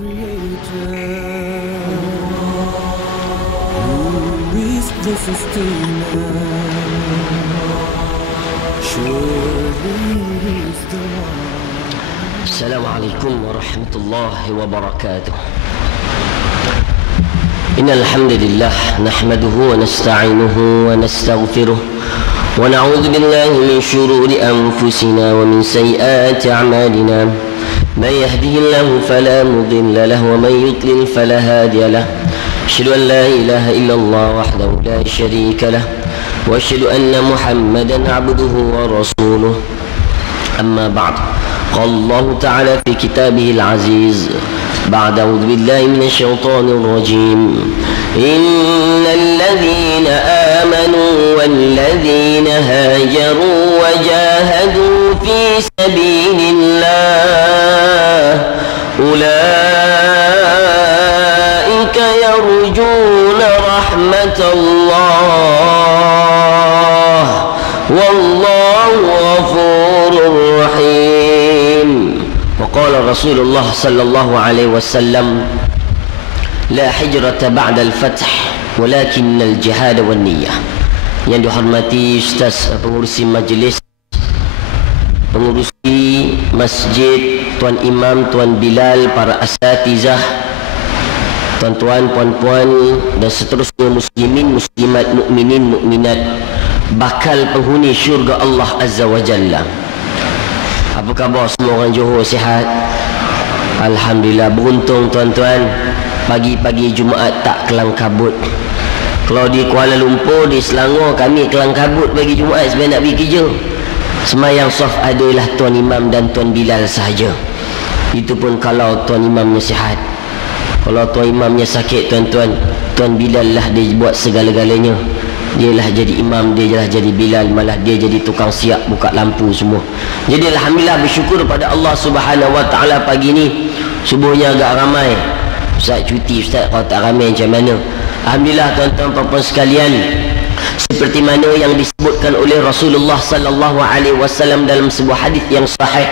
Creator, who is the sustainer, surely He is the one. Assalamualaikum warahmatullahi wabarakatuh. Innal hamdalillah nahmaduhu wa nasta'inuhu wa nastaghfiruh wa na'udzu billahi min shururi anfusina wa min sayyiati a'malina. Man yahdihillahu fala mudilla lahu wa man yudlil fala hadiya lahu. Asyhadu an la ilaha illallah wahdahu la syarika lahu wa asyhadu anna Muhammadan 'abduhu wa rasuluh. Amma ba'd. قال الله تعالى في كتابه العزيز بعد أعوذ بالله من الشيطان الرجيم إن الذين آمنوا والذين هاجروا وجاهدوا في سبيل الله أولئك يرجون رحمة الله والله غفور رحيم. وقال رسول الله صلى الله عليه وسلم لا هجرة بعد الفتح ولكن الجهاد والنية. Yang dihormati Ustaz pengurusi majlis, pengurusi masjid, Tuan Imam, Tuan Bilal, para asatizah, tuan-tuan, puan-puan dan seterusnya muslimin, muslimat, mukminin, mukminat, bakal penghuni syurga Allah Azza wa Jalla. Apa khabar semua orang Johor, sihat? Alhamdulillah, beruntung tuan-tuan, pagi-pagi Jumaat tak kelang kabut. Kalau di Kuala Lumpur, di Selangor, kami kelang kabut pagi Jumaat sebab nak pergi kerja. Semayang saf adalah Tuan Imam dan Tuan Bilal sahaja. Itu pun kalau Tuan Imamnya sihat. Kalau Tuan Imamnya sakit, tuan-tuan, Tuan Bilal lah dia buat segala-galanya. Dia lah jadi imam, dia lah jadi Bilal, malah dia jadi tukang siap buka lampu semua. Jadi alhamdulillah, bersyukur pada Allah Subhanahu wa taala pagi ni subuhnya agak ramai. Ustaz cuti, ustaz kalau tak ramai macam mana? Alhamdulillah tuan-tuan puan-puan sekalian, seperti mana yang disebutkan oleh Rasulullah sallallahu alaihi wasallam dalam sebuah hadis yang sahih,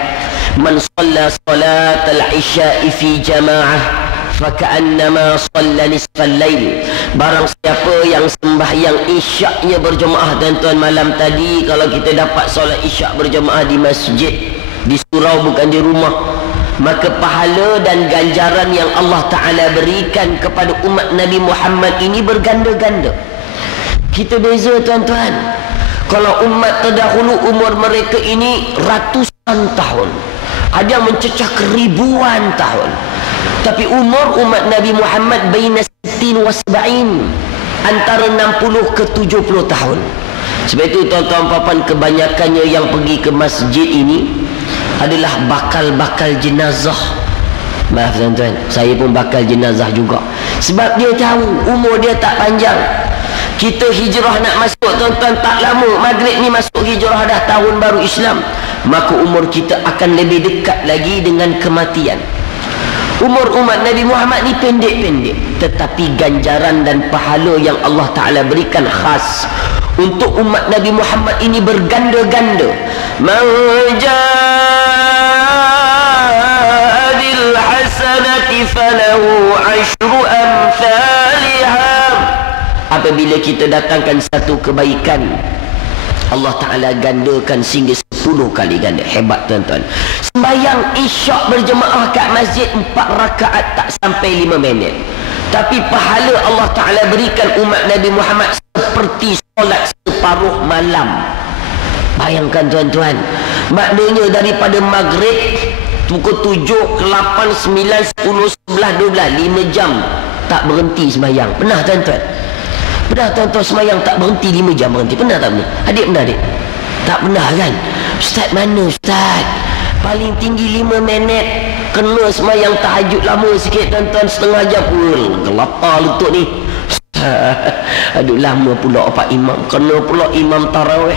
man shalla salatal isya'i fi jamaah faka'annama shalla nisfal lail. Barang siapa yang sembahyang isyaknya berjemaah, tuan-tuan, malam tadi kalau kita dapat solat isyak berjemaah di masjid, di surau bukan di rumah, maka pahala dan ganjaran yang Allah Ta'ala berikan kepada umat Nabi Muhammad ini berganda-ganda. Kita beza, tuan-tuan. Kalau umat terdahulu umur mereka ini ratusan tahun, ada yang mencecah ke ribuan tahun. Tapi umur umat Nabi Muhammad baina 60 wa 70, antara 60 ke 70 tahun. Sebab itu tuan-tuan puan-puan, kebanyakannya yang pergi ke masjid ini adalah bakal-bakal jenazah. Maaf tuan-tuan, saya pun bakal jenazah juga. Sebab dia tahu umur dia tak panjang. Kita hijrah nak masuk, tuan-tuan, tak lama. Maghrib ni masuk hijrah dah, tahun baru Islam. Maka umur kita akan lebih dekat lagi dengan kematian. Umur umat Nabi Muhammad ni pendek-pendek, tetapi ganjaran dan pahala yang Allah Ta'ala berikan khas untuk umat Nabi Muhammad ini berganda-ganda. Man jaa bil hasanati falahu ashru amthaliha. Apabila kita datangkan satu kebaikan, Allah Ta'ala gandakan sehingga 10 kali ganda. Hebat tuan-tuan. Sembayang isyak berjemaah kat masjid 4 rakaat tak sampai 5 minit, tapi pahala Allah Ta'ala berikan umat Nabi Muhammad seperti solat separuh malam. Bayangkan tuan-tuan, maknanya daripada maghrib pukul 7 ke 8, 9, 10, 11, 12, 5 jam tak berhenti sembayang. Pernah tuan-tuan? Pernah tuan-tuan sembayang tak berhenti 5 jam berhenti? Pernah tak pernah? Adik pernah adik? Tak pernah kan? Ustaz mana ustaz? Paling tinggi 5 minit. Kena sembayang tahajud lama sikit tuan-tuan, setengah jam. Gelapar lutut ni. Aduh, lama pula Pak Imam. Kena pula imam tarawih.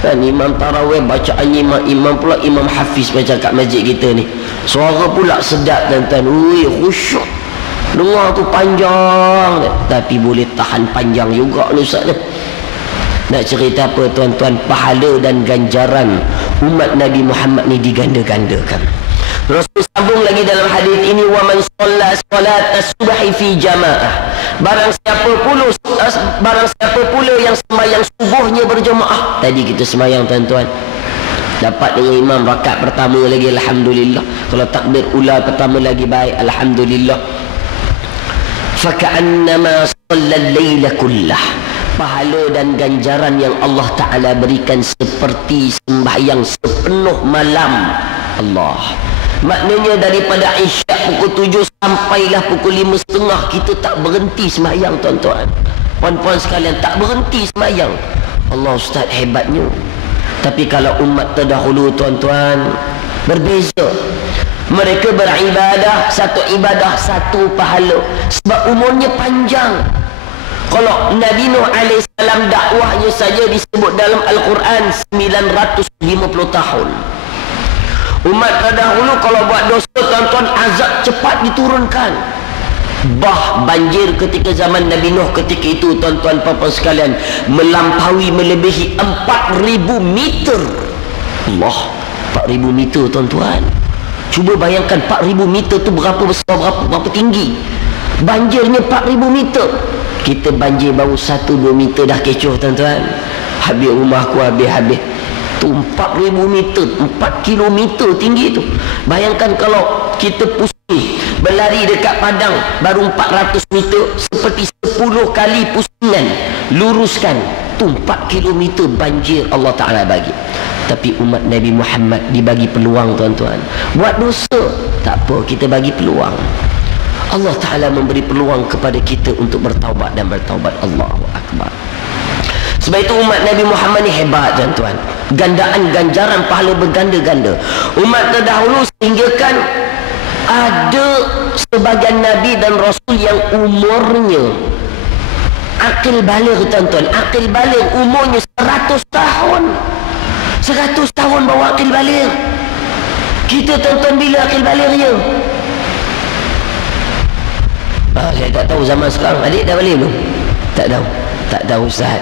Kan imam tarawih bacaan imam pula imam hafiz baca kat masjid kita ni. Suara pula sedap tuan-tuan. Ui, khusyuk. Dengar tu panjang, tapi boleh tahan panjang juga ni ustaz ni. Nak cerita apa tuan-tuan? Pahala dan ganjaran umat Nabi Muhammad ni diganda-gandakan. Rasul disambung lagi dalam hadis ini, wa man shalla salat as-subhi fi jamaah. Barang siapa pula yang sembahyang subuhnya berjemaah. Tadi kita sembahyang tuan-tuan, dapat dengan imam rakaat pertama lagi, alhamdulillah. Kalau takbir ula pertama lagi baik, alhamdulillah. Fa ka'annama shallal laila kullah. Pahala dan ganjaran yang Allah Ta'ala berikan seperti sembahyang sepenuh malam. Allah, maknanya daripada Isyak pukul 7 sampailah pukul 5.30 kita tak berhenti sembahyang tuan-tuan. Puan-puan sekalian, tak berhenti sembahyang. Allah, Ustaz, hebatnya. Tapi kalau umat terdahulu tuan-tuan, berbeza. Mereka beribadah, satu ibadah satu pahala, sebab umurnya panjang. Kalau Nabi Nuh AS dakwahnya saja disebut dalam Al-Quran 950 tahun. Umat terdahulu kalau buat dosa tuan-tuan, azab cepat diturunkan. Banjir ketika zaman Nabi Nuh ketika itu tuan-tuan puan-puan sekalian melebihi 4,000 meter. Allah, 4,000 meter tuan-tuan. Cuba bayangkan 4,000 meter tu berapa besar, berapa tinggi. Banjirnya 4,000 meter. Kita banjir baru 1-2 meter dah kecoh tuan-tuan. Habis rumahku, habis tu 4,000 meter, 4 kilometer tinggi tu. Bayangkan kalau kita pusing berlari dekat padang baru 400 meter, seperti 10 kali pusingan luruskan tu 4 kilometer banjir Allah Ta'ala bagi. Tapi umat Nabi Muhammad dibagi peluang tuan-tuan. Buat dosa tak apa, kita bagi peluang. Allah Ta'ala memberi peluang kepada kita untuk bertaubat dan bertaubat. Allahu Akbar. Sebab itu umat Nabi Muhammad ni hebat tuan-tuan. Gandaan ganjaran pahala berganda-ganda. Umat terdahulu sehinggakan ada sebagian Nabi dan Rasul yang umurnya akil baligh tuan-tuan. Akil baligh umurnya 100 tahun. 100 tahun bawa akil baligh. Kita tuan-tuan bila akil balighnya? Saya tak tahu zaman sekarang. Adik dah balik belum? Tak tahu Ustaz.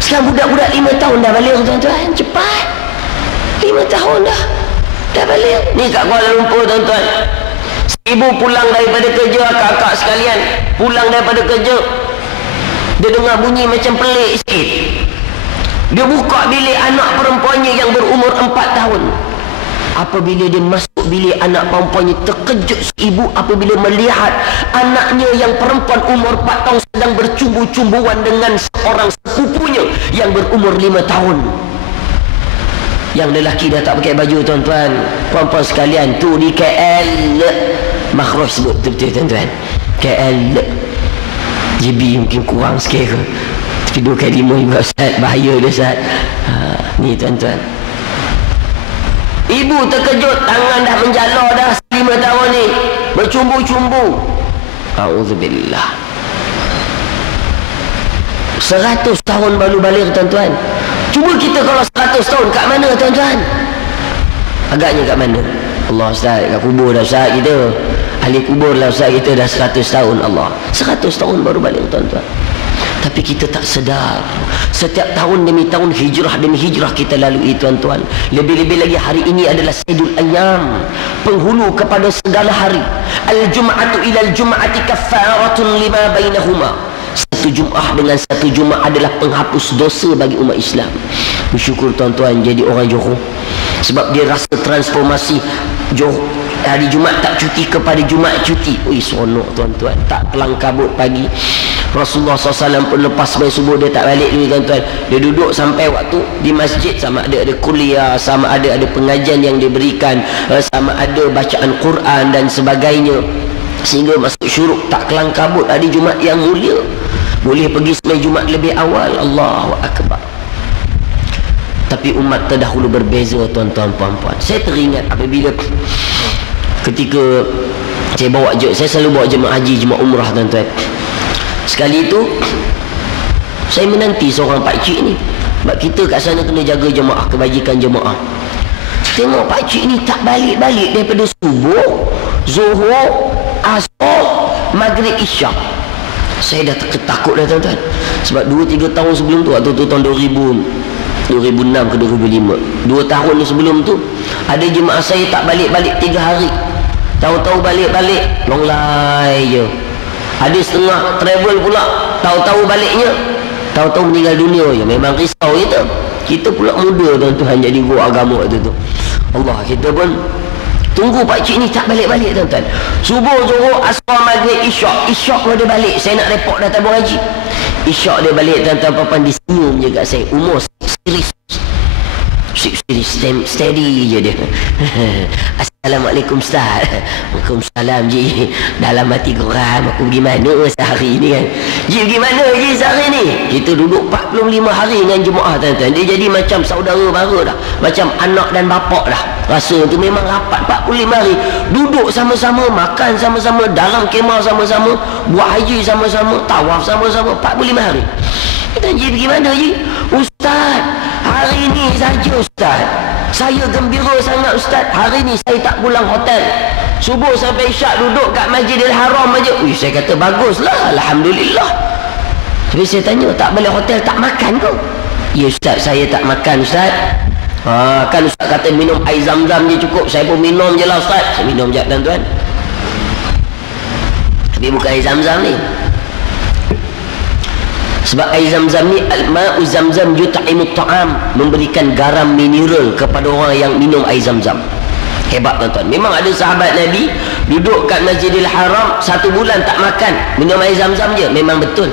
Sekarang budak-budak 5 tahun dah balik tuan-tuan. Cepat 5 tahun dah balik. Ni kat Kuala Lumpur tuan-tuan, ibu pulang daripada kerja, akak-akak sekalian pulang daripada kerja, dia dengar bunyi macam pelik sikit. Dia buka bilik anak perempuannya yang berumur 4 tahun. Apabila dia masuk bilik anak perempuannya, terkejut si ibu apabila melihat anaknya yang perempuan umur 4 tahun sedang bercumbu-cumbuan dengan seorang sepupunya yang berumur 5 tahun. Yang lelaki dah tak pakai baju tuan-tuan. Puan-puan sekalian, tu di KL. Makhraj sebut betul-betul tuan-tuan. KL. JB mungkin kurang sikit ke. Tapi 2 kali 5 juga Ustaz. Bahaya dia Ustaz. Ni tuan-tuan. Ibu terkejut, tangan dah menjala dah 5 tahun ni. Bercumbu-cumbu. A'udzubillah. 100 tahun baru balik tuan-tuan. Cuba kita kalau 100 tahun kat mana tuan-tuan? Agaknya kat mana? Allah Ustaz, kat kubur dah Ustaz kita. Ahli kubur lah Ustaz kita dah 100 tahun. Allah, 100 tahun baru balik tuan-tuan. Tapi kita tak sedar, setiap tahun demi tahun, hijrah demi hijrah kita lalui tuan-tuan. Lebih-lebih lagi hari ini adalah Sayyidul Ayyam, penghulu kepada segala hari. Al-jum'atu ilal jum'ati kaffaratun lima bainahuma. Satu Jum'ah dengan satu Jum'ah adalah penghapus dosa bagi umat Islam. Bersyukur tuan-tuan jadi orang Johor, sebab dia rasa transformasi. Johor hari Jumaat tak cuti kepada Jumaat cuti. Ui, seronok tuan-tuan, tak kelang kabut pagi. Rasulullah SAW pun lepas sembahyang subuh dia tak balik dulu tuan-tuan. Dia duduk sampai waktu di masjid, sama ada kuliah, sama ada pengajian yang diberikan, sama ada bacaan Quran dan sebagainya, sehingga masuk syuruk. Tak kelang kabut hari Jumaat yang mulia. Boleh pergi sembahyang Jumaat lebih awal. Allahu Akbar. Tapi umat terdahulu berbeza tuan-tuan puan-puan. Saya teringat apabila ketika saya selalu bawa jemaah haji, jemaah umrah tuan-tuan. Sekali itu saya menanti seorang pakcik ni, sebab kita kat sana kena jaga jemaah, kebajikan jemaah. Tengok pakcik ni tak balik-balik daripada subuh, zuhur, asar, maghrib, isyak. Saya dah takut dah tuan-tuan, sebab 2-3 tahun sebelum tu, waktu tu tahun 2006 ke 2005, 2 tahun sebelum tu, ada jemaah saya tak balik-balik 3 hari. Tahu-tahu balik-balik long lai je. Ada setengah travel pula, tahu-tahu baliknya, tahu-tahu meninggal dunia je. Memang risau kita. Kita pula muda tuan-tuan jadi guru agama tu. Allah, kita pun tunggu pakcik ni tak balik-balik tuan-tuan. Subuh, zuhur, asar, maghrib, isyak. Isyak pun dia balik. Saya nak report dah tabung haji. Isyak dia balik tuan-tuan, papan dia senyum je kat saya. Umur serius steady je dia. Assalamualaikum Ustaz. Waalaikumsalam Ji. Dalam hati korang aku pergi mana sehari ni kan? Ji pergi mana Ji sehari ni? Kita duduk 45 hari dengan jemaah tuan-tuan. Dia jadi macam saudara baru dah, macam anak dan bapak dah. Rasa tu memang rapat 45 hari. Duduk sama-sama, makan sama-sama, dalam kemah sama-sama, buat haji sama-sama, tawaf sama-sama 45 hari. Kita Ji pergi mana Ji? Ustaz, hari ni saja Ustaz, saya gembira sangat Ustaz. Hari ni saya tak pulang hotel. Subuh sampai isyak duduk kat Masjidil Haram aja. Saya kata baguslah, alhamdulillah. Tapi saya tanya, tak balik hotel tak makan ke? Ya Ustaz, saya tak makan Ustaz. Kan Ustaz kata minum air zam-zam je cukup. Saya pun minum je lah Ustaz. Saya minum je tuan-tuan. Tapi bukan air zam-zam ni. Sebab air zam-zam ni, al-ma'u zam-zam yut'imut ta'am, memberikan garam mineral kepada orang yang minum air zam-zam. Hebat tuan-tuan. Memang ada sahabat Nabi duduk kat Masjidil Haram 1 bulan tak makan, minum air zam-zam je. Memang betul.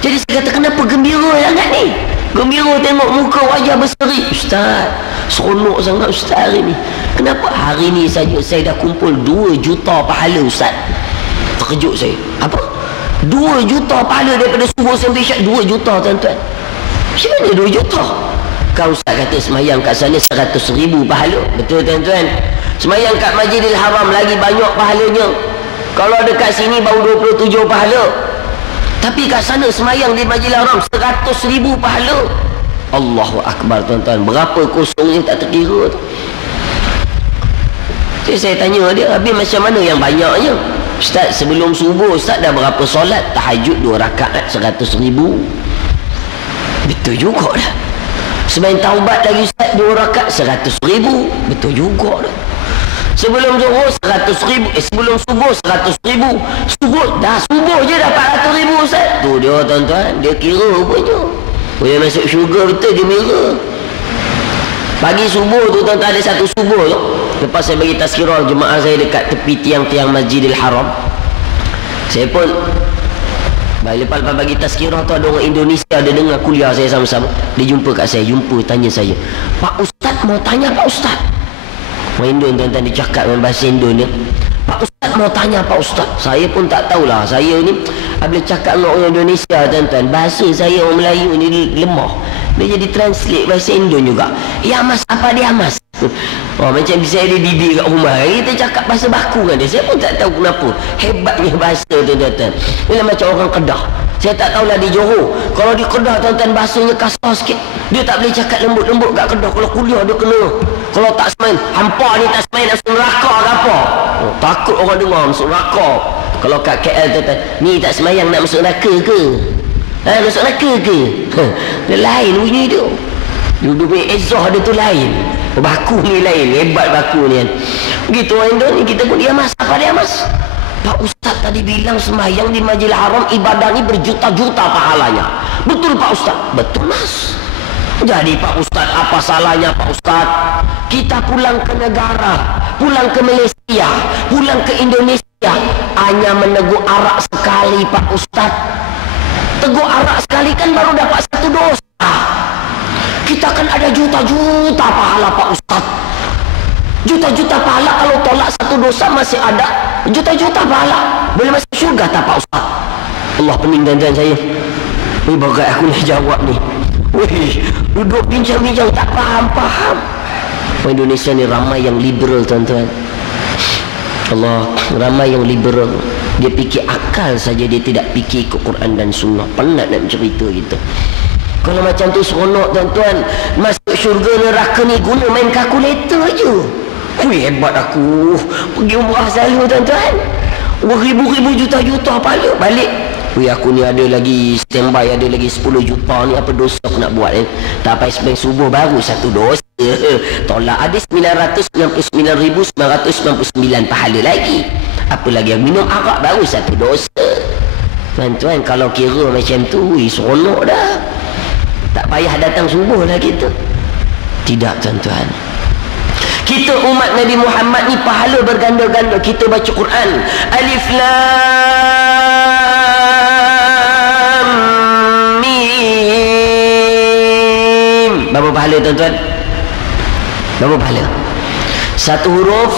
Jadi saya kata, kenapa gembira sangat ni? Gembira tengok muka wajah berseri. Ustaz, seronok sangat Ustaz hari ni. Kenapa hari ni saja saya dah kumpul 2 juta pahala Ustaz? Terkejut saya. Apa? 2 juta pahala daripada subuh sampai isyak. 2 juta tuan-tuan. Macam mana 2 juta? Kau Ustaz kata semayang kat sana 100,000 pahala. Betul tuan-tuan. Semayang kat Masjidil Haram lagi banyak pahalanya. Kalau dekat sini baru 27 pahala. Tapi kat sana semayang di Masjidil Haram 100,000 pahala. Allahu Akbar tuan-tuan. Berapa kosongnya tak terkira tu. Jadi saya tanya dia, habis macam mana yang banyaknya? Ustaz, sebelum subuh Ustaz dah berapa solat? Tahajud 2 rakaat 100,000. Betul juga dah. Sembahyang taubat lagi Ustaz 2 rakaat 100,000. Betul juga dah. Sebelum zuhur 100,000. Sebelum subuh 100,000. Subuh je dah 400,000 Ustaz. Tu dia tuan-tuan, dia kira rupanya. Dia masuk syurga betul, dia mira. Pagi subuh tu tuan-tuan, ada satu subuh tu. Lepas saya bagi tazkirah jemaah saya dekat tepi tiang-tiang Masjidil Haram, saya pun lepas bagi tazkirah tu, ada orang Indonesia ada dengar kuliah saya sama-sama. Dia jumpa kat saya, tanya saya, Pak Ustaz mau tanya Pak Ustaz. Orang Indon tuan-tuan, dia cakap dengan bahasa Indon dia. Pak Ustaz mau tanya Pak Ustaz. Saya pun tak tahulah. Saya ni bila cakap dengan orang Indonesia tuan-tuan, bahasa saya orang Melayu ni lemah. Dia jadi translate bahasa Indon juga. Ya mas, apa dia mas? Macam saya ada bibi kat rumah, kita cakap bahasa baku kan dia. Saya pun tak tahu kenapa. Hebatnya bahasa tuan-tuan. Dia macam orang Kedah. Saya tak tahulah di Johor. Kalau di Kedah tuan-tuan, bahasanya kasar sikit. Dia tak boleh cakap lembut-lembut kat Kedah. Kalau kuliah dia kena. Kalau tak semain, hampa ni tak semain masuk neraka ke apa? Takut orang dengar masuk neraka. Kalau kat KL tuan-tuan, ni tak semayang nak masuk neraka ke? Masuk neraka ke? Dia lain bunyi dia. Dia punya ezah dia tu lain. Baku ni lain. Hebat baku ni kan. Begitu orang Indo ni, kita pun dia mas. Apa dia mas? Pak Ustaz tadi bilang semayang di Masjidil Haram ibadah ni berjuta-juta pahalanya. Betul Pak Ustaz? Betul mas. Jadi Pak Ustaz, apa salahnya Pak Ustaz? Kita pulang ke negara, pulang ke Malaysia, pulang ke Indonesia, hanya menegur arak sekali Pak Ustaz. Tegur arak sekali kan baru dapat 1 dosa. Kita kan ada juta-juta pahala Pak Ustaz. Juta-juta pahala, kalau tolak 1 dosa masih ada juta-juta pahala. Boleh masuk syurga tak Pak Ustaz? Allah pening dan saya. Wih, bagai aku nak jawab ni. Wih, duduk bincang-bincang tak faham-faham. Orang Indonesia ni ramai yang liberal tuan-tuan. Allah, ramai yang liberal. Dia fikir akal saja, dia tidak fikir ikut Quran dan Sunnah. Penat nak cerita gitu. Kalau macam tu seronok tuan-tuan. Masuk syurga neraka ni guna main kalkulator je. Wih, hebat aku. Pergi umrah selalu tuan-tuan. Beribu-ribu juta-juta pahala. Balik, wih, aku ni ada lagi standby, ada lagi 10 juta ni. Apa dosa aku nak buat tak sampai subuh baru 1 dosa. tolak. Ada 999,999 pahala lagi. Apa lagi yang minum arak baru satu dosa. Tuan-tuan, kalau kira macam tu, seronok dah. Tak payah datang subuh lah kita. Tidak, tuan-tuan. Kita umat Nabi Muhammad ni pahala berganda-ganda. Kita baca Quran, Alif Lam Mim. Berapa pahala, tuan-tuan? Berapa pahala? Satu huruf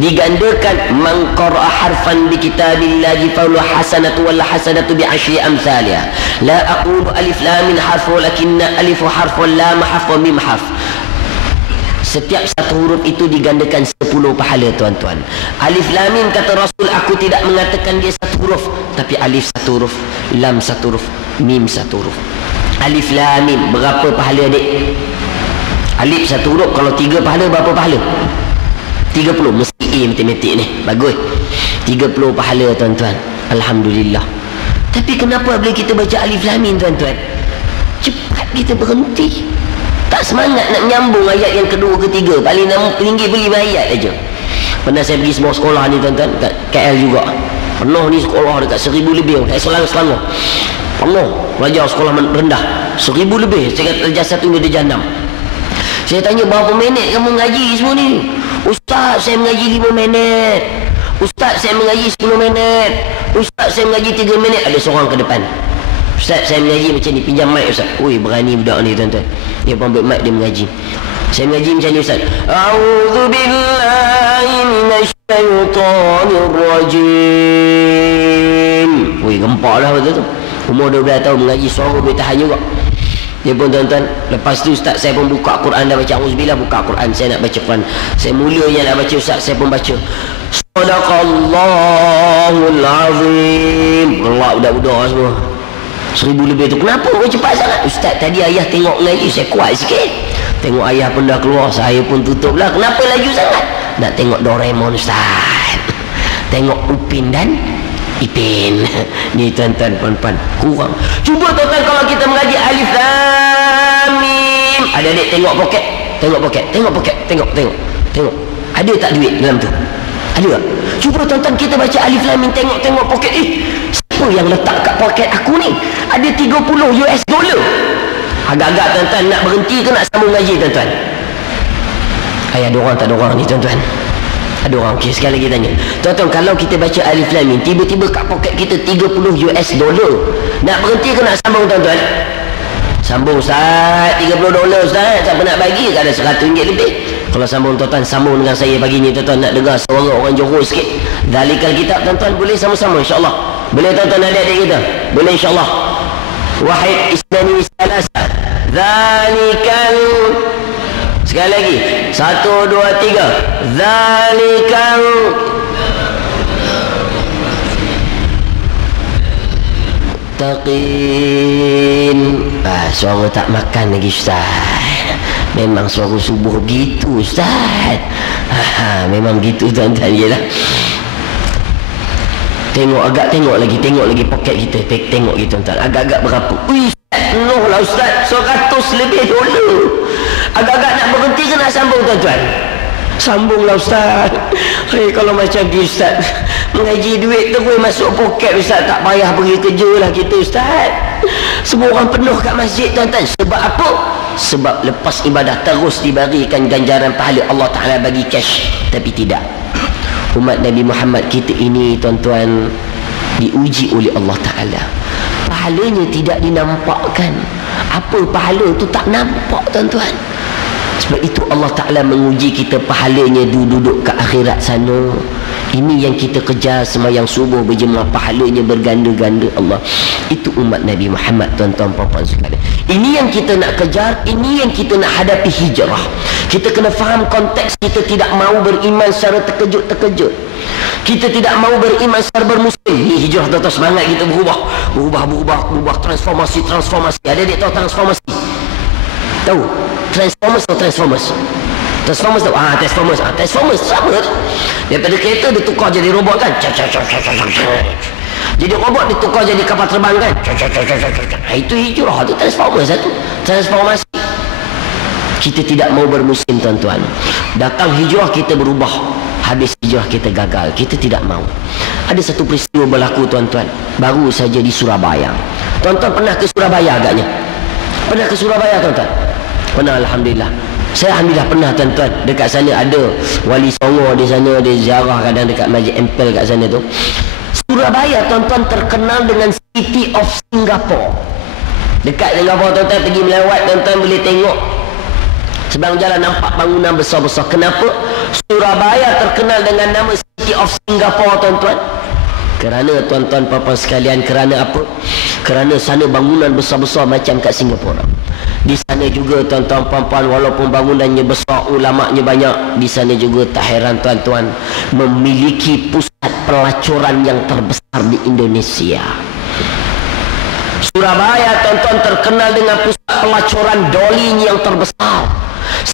digandakan, man qara'a harfan bi kitabillahi falahu hasanatu wal hasanatu bi asyri amsalha. La aqulu alif lam min harf walakinna alif harf wal lam harf wa mim harf. Setiap satu huruf itu digandakan 10 pahala, tuan-tuan. Alif lam mim, kata Rasul, aku tidak mengatakan dia satu huruf, tapi alif satu huruf, lam satu huruf, mim satu huruf. Alif lam mim, berapa pahala, adik? Alif satu huruf, kalau 3 pahala, berapa pahala? 30. Mesti A matematik ni. Bagus. 30 pahala, tuan-tuan. Alhamdulillah. Tapi kenapa bila kita baca alif lam mim, tuan-tuan, cepat kita berhenti? Tak semangat nak menyambung ayat yang kedua, ketiga. Paling tinggi beri 5 ayat aja. Pernah saya pergi sebuah sekolah ni, tuan-tuan, kat KL juga. Penuh ni sekolah dekat 1000 lebih. Kat Selangor. Penuh. Pelajar sekolah rendah. 1000 lebih. Saya kata darjah 1 hingga darjah 6. Saya tanya, berapa minit kamu mengaji semua ni? Ustaz, saya mengaji 5 minit. Ustaz, saya mengaji 10 minit. Ustaz, saya mengaji 3 minit. Ada seorang ke depan. Ustaz, saya mengaji macam ni, pinjam mic Ustaz. Ui, berani budak ni, tuan-tuan. Dia pun ambil mic, dia mengaji. Saya mengaji macam ni, Ustaz. A'udzubillahi minasyaitanir rajim. Ui, gempak lah betul tu. Umur 12 tahun mengaji, suara boleh tahan juga. Dia pun, tuan-tuan, lepas tu Ustaz, saya pun buka Quran, dah baca auzubillah, buka Quran, saya nak baca Quran. Saya mulanya nak baca, Ustaz, saya pun baca Sadaqallahul Azim. Allah, budak-budak semua 1000 lebih tu. Kenapa kau cepat sangat? Ustaz, tadi ayah tengok mengaji, saya kuat sikit. Tengok ayah pun dah keluar, saya pun tutup lah. Kenapa laju sangat? Nak tengok Doraemon, Ustaz. Tengok Upin dan Ipin. Ni, tuan-tuan, puan-puan, kurang. Cuba, tuan-tuan, kalau kita mengaji alif lam mim. Ada adik tengok poket? Tengok poket. Tengok. Ada tak duit dalam tu? Ada tak? Cuba, tuan-tuan, kita baca alif lam mim, tengok poket. Siapa yang letak kat poket aku ni? Ada 30 US dollar. Agak-agak, tuan-tuan, nak berhenti ke nak sambung ngaji, tuan-tuan? Ada orang tak ada orang ni, tuan-tuan? Ada orang. Okey, sekali lagi tanya, tuan-tuan, kalau kita baca alif lam mim, tiba-tiba kat poket kita 30 US dollar, nak berhenti ke nak sambung, tuan-tuan? Sambung, Ustaz. 30 dolar, Ustaz. Siapa nak bagi? Ada RM100 lebih. Kalau sambung, tuan-tuan, sambung dengan saya pagi ni, tuan-tuan. Nak dengar suara orang Johor sikit. Zalikal kitab, tuan-tuan, boleh sama-sama, insyaAllah. Boleh, tuan-tuan, adik-adik kita? Boleh, insyaAllah. Wahid isnani salasa. Zalikal. Sekali lagi. 1, 2, 3. Zalikal. Taqin. Suara tak makan lagi, Ustaz. Memang suara subuh gitu, Ustaz. Memang gitu, tuan-tuan. Yelah. Tengok lagi poket kita. Tengok gitu, tuan-tuan. Agak-agak berapa? Ui, penuh lah, Ustaz. 100 lebih dolar. Agak-agak nak berhenti ke nak sambung, tuan-tuan? Sambunglah, Ustaz. Kalau macam ni, Ustaz, mengaji duit terus masuk poket, Ustaz. Tak payah pergi kerja lah kita, Ustaz. Semua orang penuh kat masjid, tuan-tuan. Sebab apa? Sebab lepas ibadah terus diberikan ganjaran pahala. Allah Ta'ala bagi cash. Tapi tidak. Umat Nabi Muhammad kita ini, tuan-tuan, diuji oleh Allah Ta'ala. Pahalanya tidak dinampakkan. Apa pahala tu tak nampak, tuan-tuan. Sebab itu Allah Ta'ala menguji kita pahalanya duduk ke akhirat sana. Ini yang kita kejar semayang subuh berjemaah, pahalanya berganda-ganda Allah. Itu umat Nabi Muhammad, tuan-tuan, puan-puan sekalian. Ini yang kita nak kejar, ini yang kita nak hadapi hijrah. Kita kena faham konteks. Kita tidak mahu beriman secara terkejut-terkejut. Kita tidak mahu beriman secara bermusim. Ini hijrah, tuan-tuan, semangat kita berubah, transformasi. Ada adik tahu transformasi? Tahu? Transformers atau Transformers? Transformers tu? Transformers sama tu. Daripada kereta dia tukar jadi robot kan? Jadi robot dia tukar jadi kapal terbang kan? Itu hijrah tu, Transformers satu. Transformasi. Kita tidak mau bermusim, tuan-tuan. Datang hijrah, kita berubah. Habis hijrah, kita gagal. Kita tidak mau. Ada satu peristiwa berlaku, tuan-tuan, baru saja di Surabaya. Tuan-tuan pernah ke Surabaya agaknya? Pernah ke Surabaya, tuan-tuan? Pernah, alhamdulillah. Saya alhamdulillah pernah, tuan-tuan. Dekat sana ada Wali Songo di sana, dia ziarah kadang dekat Masjid Empel kat sana tu. Surabaya, tuan-tuan, terkenal dengan City of Singapore. Dekat Singapore, tuan-tuan, pergi melewat, tuan-tuan boleh tengok seberang jalan nampak bangunan besar-besar. Kenapa Surabaya terkenal dengan nama City of Singapore, tuan-tuan? Kerana, tuan-tuan, puan-puan sekalian, kerana apa? Kerana sana bangunan besar-besar macam kat Singapura. Di sana juga, tuan-tuan, puan-puan, walaupun bangunannya besar, ulamanya banyak, di sana juga tak heran, tuan-tuan, memiliki pusat pelacuran yang terbesar di Indonesia. Surabaya, tuan-tuan, terkenal dengan pusat pelacuran dolinya yang terbesar.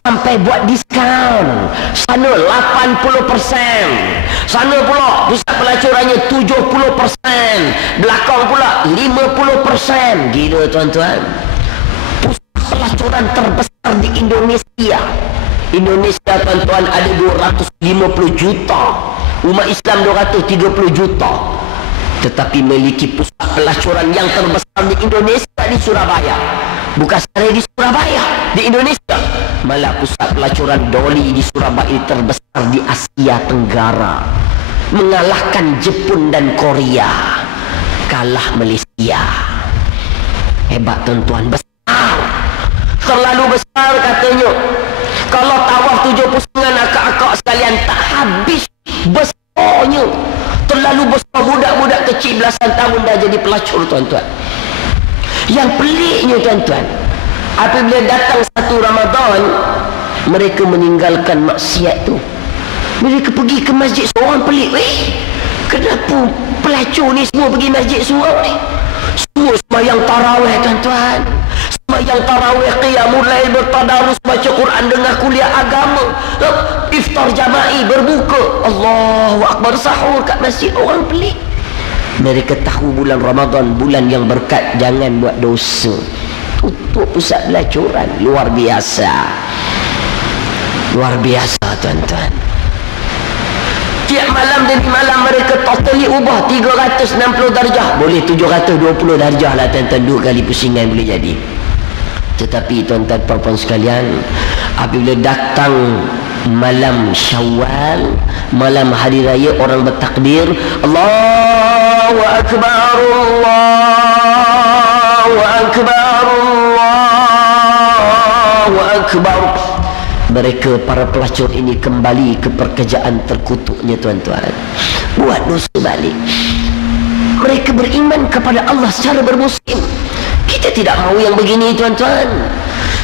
Sampai buat diskaun. Sana 80%. Sana pula pusat pelacurannya 70%. Belakang pula 50%. Gila, tuan-tuan. Pusat pelacuran terbesar di Indonesia. Indonesia, tuan-tuan, ada 250 juta. Umat Islam 230 juta. Tetapi memiliki pusat pelacuran yang terbesar di Indonesia di Surabaya. Bukan sekali di Surabaya, di Indonesia. Malah pusat pelacuran doli di Surabaya terbesar di Asia Tenggara. Mengalahkan Jepun dan Korea. Kalah Malaysia. Hebat, tuan-tuan, besar. Terlalu besar katanya. Kalau tawaf 7 pusingan akak-akak sekalian tak habis besarnya. Terlalu besar, budak-budak kecil belasan tahun dah jadi pelacur, tuan-tuan. Yang peliknya, tuan-tuan, apabila datang satu Ramadan, mereka meninggalkan maksiat tu. Mereka pergi ke masjid seorang pelik. Kenapa pelacur ni semua pergi masjid seorang ni? Semua sembahyang tarawih, tuan-tuan. Sembahyang tarawih, qiyamul lail, bertadarus, baca Quran, dengar kuliah agama, iftar jama'i, berbuka, Allahu Akbar, sahur kat masjid. Orang pelik. Mereka tahu bulan Ramadan bulan yang berkat, jangan buat dosa. Tutup pusat pelacuran. Luar biasa. Luar biasa, tuan-tuan. Tiap malam demi malam mereka totally ubah 360 darjah. Boleh 720 darjah lah, tuan-tuan. 2 kali pusingan boleh jadi. Tetapi, tuan-tuan, puan-puan sekalian, apabila datang malam Syawal, malam hari raya, orang bertakbir, Allahu Akbar, Allahu Akbar, Allahu Akbar. Mereka, para pelacur ini, kembali ke pekerjaan terkutuknya, tuan-tuan. Buat dosa balik. Mereka beriman kepada Allah secara bermusim. Kita tidak mahu yang begini, tuan-tuan.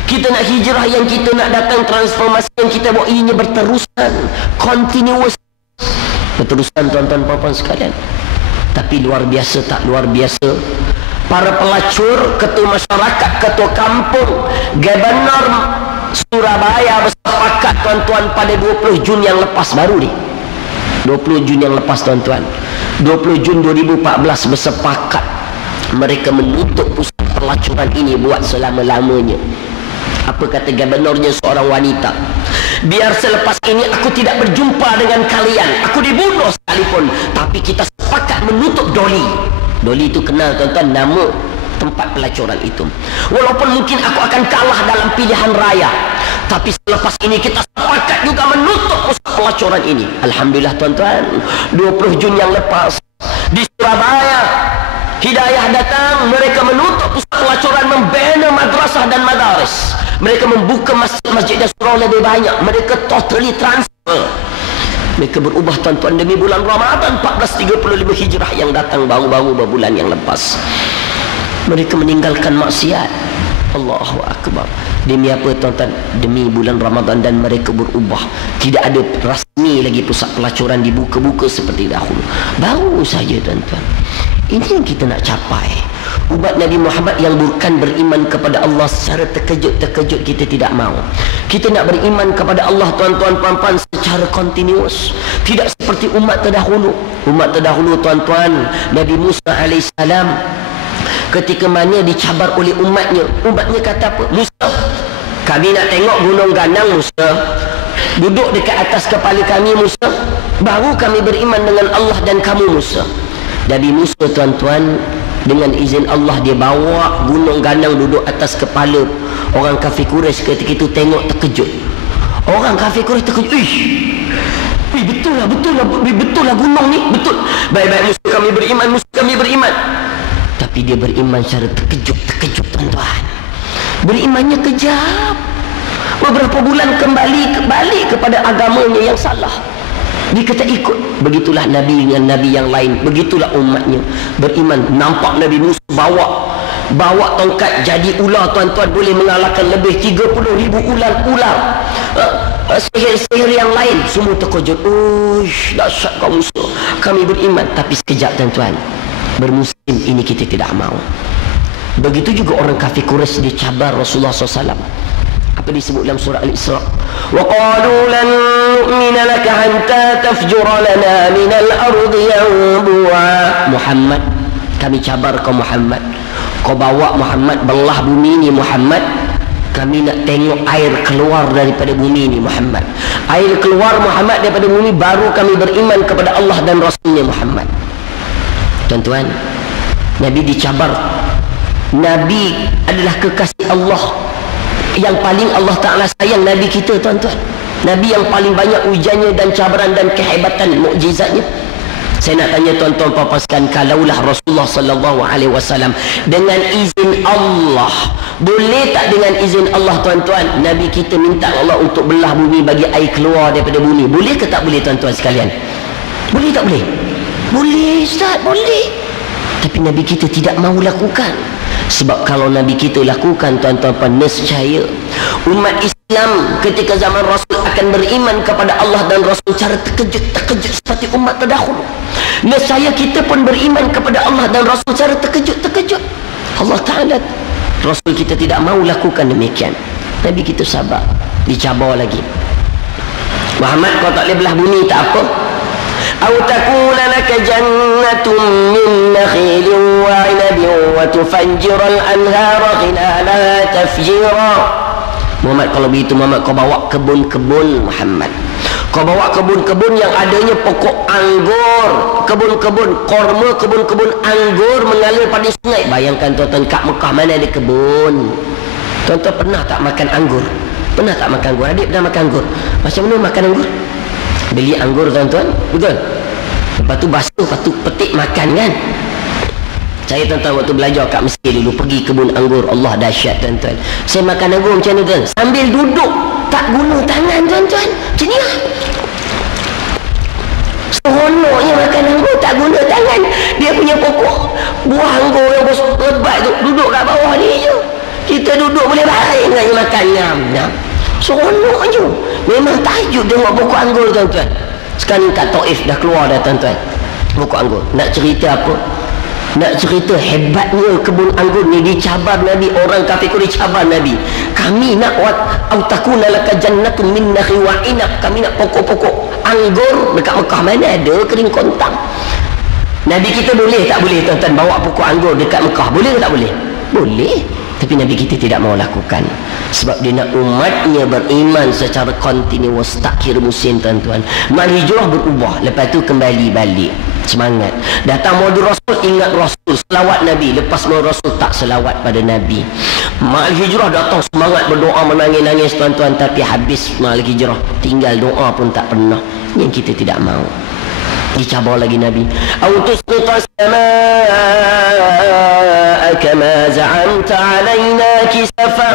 Kita nak hijrah, yang kita nak datang transformasi, yang kita buat ianya berterusan, continuous, berterusan, tuan-tuan, puan-puan sekalian. Tapi luar biasa tak luar biasa, para pelacur, ketua masyarakat, ketua kampung, Gubernur Surabaya bersepakat, tuan-tuan, pada 20 Jun yang lepas, baru ni 20 Jun yang lepas, tuan-tuan, 20 Jun 2014, bersepakat mereka menutup pusat pelacuran ini buat selama-lamanya. Apa kata gubernurnya, seorang wanita? Biar selepas ini aku tidak berjumpa dengan kalian, aku dibunuh sekalipun, tapi kita sepakat menutup doli. Doli itu kenal, tuan-tuan, nama tempat pelacuran itu. Walaupun mungkin aku akan kalah dalam pilihan raya, tapi selepas ini kita sepakat juga menutup pusat pelacuran ini. Alhamdulillah, tuan-tuan, 20 Jun yang lepas di Surabaya, hidayah datang, mereka menutup pusat pelacuran, membina madrasah dan madaris. Mereka membuka masjid dan surau lebih banyak. Mereka totally transfer. Mereka berubah, tuan-tuan, demi bulan Ramadan 1435 Hijrah yang datang baru-baru berbulan yang lepas. Mereka meninggalkan maksiat. Allahu Akbar. Demi apa, tuan-tuan? Demi bulan Ramadan, dan mereka berubah. Tidak ada rasmi lagi pusat pelacuran dibuka-buka seperti dahulu. Baru saja, tuan-tuan. Ini yang kita nak capai. Umat Nabi Muhammad yang bukan beriman kepada Allah secara terkejut-terkejut, kita tidak mahu. Kita nak beriman kepada Allah, tuan-tuan, puan-puan, secara continuous. Tidak seperti umat terdahulu. Umat terdahulu, tuan-tuan, Nabi Musa alaihissalam, ketika mana dicabar oleh umatnya, umatnya kata apa? Musa, Kami nak tengok gunung ganang, Musa. Duduk dekat atas kepala kami, Musa. Baru kami beriman dengan Allah dan kamu, Musa. Nabi Musa, tuan-tuan, dengan izin Allah, dia bawa gunung ganang duduk atas kepala orang kafir Quraisy. Ketika itu tengok, terkejut. Orang kafir Quraisy terkejut. Betul lah gunung ni, betul. Baik-baik, Musa, kami beriman, Musa, kami beriman. Tapi dia beriman secara terkejut, tuan-tuan. Berimannya kejap. Beberapa bulan kembali kepada agamanya yang salah. Dia kata ikut. Begitulah Nabi dengan Nabi yang lain. Begitulah umatnya beriman. Nampak Nabi Musa bawa tongkat jadi ular, tuan-tuan, boleh mengalahkan lebih 30,000 ular. Sihir-sihir yang lain semua terkejut. Dahsyat kau Musa, kami beriman. Tapi sekejap, tuan-tuan, bermusim ini kita tidak mau. Begitu juga orang kafir Quraisy, dia cabar Rasulullah SAW. Apa disebut dalam surah Al-Isra? Wa qalu lan nu'mina laka hatta tafjura lana minal ardi yanbu'a. Muhammad, kami cabar kau Muhammad. Kau bawa Muhammad belah bumi ni Muhammad. Kami nak tengok air keluar daripada bumi ni Muhammad. Air keluar Muhammad daripada bumi, baru kami beriman kepada Allah dan Rasulnya Muhammad. Tuan-tuan, Nabi dicabar. Nabi adalah kekasih Allah yang paling Allah Ta'ala sayang. Nabi kita, tuan-tuan, Nabi yang paling banyak ujiannya dan cabaran dan kehebatan mukjizatnya. Saya nak tanya tuan-tuan puan sekalian, kalaulah Rasulullah sallallahu alaihi wasallam dengan izin Allah, boleh tak dengan izin Allah, tuan-tuan, Nabi kita minta Allah untuk belah bumi bagi air keluar daripada bumi? Boleh ke tak boleh, tuan-tuan sekalian? Boleh tak boleh? Boleh, Ustaz, boleh. Tapi Nabi kita tidak mahu lakukan. Sebab kalau Nabi kita lakukan, tuan-tuan, nescaya umat Islam ketika zaman Rasul akan beriman kepada Allah dan Rasul cara terkejut seperti umat terdahulu. Nescaya kita pun beriman kepada Allah dan Rasul cara terkejut. Allah Ta'ala, Rasul kita tidak mahu lakukan demikian. Nabi kita sabar, dicabar lagi. Muhammad, kau tak boleh belah bumi, tak apa. أو تكون لك جنة من نخيل وعنب وتفجر الأنهار خلالها تفجيرا. Muhammad, kalau begitu Muhammad, kau bawa kebun-kebun Muhammad. Kau bawa kebun-kebun yang adanya pokok anggur, kebun-kebun korma, kebun-kebun anggur mengalir pada sungai. Bayangkan tuan-tuan, kat Mekah mana ada kebun. Tuan-tuan pernah tak makan anggur? Pernah tak makan anggur? Adik pernah makan anggur? Macam mana makan anggur? Beli anggur, tuan-tuan, betul? Lepas tu basuh, lepas tu petik makan, kan? Saya, tuan-tuan, waktu belajar kat Mesir dulu, pergi kebun anggur. Allah, dahsyat, tuan-tuan. Saya makan anggur macam ni, tuan, sambil duduk, tak guna tangan, tuan-tuan. Macam ni lah. Seronoknya makan anggur, tak guna tangan. Dia punya pokok buah anggur yang lebat tu duduk kat bawah ni je. Kita duduk boleh baring lagi makan. Nyam. Seronok je. Memang tajuk tengok pokok anggur, tuan-tuan. Sekarang kat Taif dah keluar dah, tuan-tuan, pokok anggur. Nak cerita apa? Nak cerita hebatnya kebun anggur ni. Dicabar Nabi, orang kafir dicabar Nabi. Kami nak autakuna laka jannatun min nakhi wa inab. Kami nak pokok-pokok anggur dekat Mekah. Mana ada kering kontang. Nabi kita boleh tak boleh, tuan-tuan, bawa pokok anggur dekat Mekah? Boleh ke tak boleh? Boleh. Tapi Nabi kita tidak mau lakukan. Sebab dia nak umatnya beriman secara kontinuus. Tak kira musim, tuan-tuan. Mal hijrah berubah, lepas tu kembali balik. Semangat. Datang maulid Rasul, ingat Rasul, selawat Nabi. Lepas maulid Rasul, tak selawat pada Nabi. Mal hijrah datang, semangat berdoa, menangis-nangis, tuan-tuan. Tapi habis mal hijrah, tinggal doa pun tak pernah. Yang kita tidak mau. Dicabar lagi Nabi. Au tusqita as-samaa'a kama za'amta 'alaina kisafa.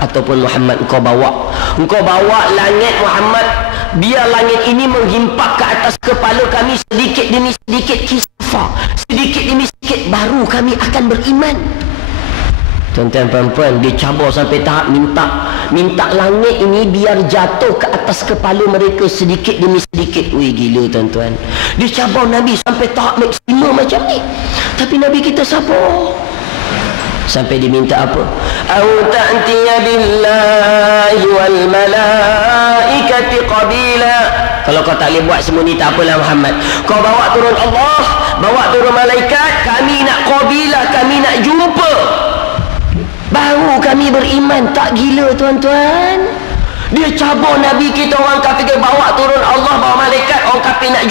Ataupun Muhammad, engkau bawa langit Muhammad, biar langit ini menghimpak ke atas kepala kami sedikit demi sedikit, kisafa, sedikit demi sedikit, baru kami akan beriman. Tuan-tuan, perempuan, dia cabar sampai tahap minta langit ini biar jatuh ke atas kepala mereka sedikit demi sedikit. Wih, gila, tuan-tuan. Dia cabar Nabi sampai tahap maksimum macam ni. Tapi Nabi kita sabar. Sampai diminta apa? Au ta'tiya billahi wal malaikati qabila. Kalau kau tak boleh buat semua ni, tak apalah Muhammad. Kau bawa turun Allah, bawa turun malaikat, kami nak qabila, kami nak jumpa. Baru kami Nabi beriman. Tak gila tuan-tuan? Dia cabut Nabi kita, orang kafir dia bawa turun Allah, bawa malaikat, orang kafir nak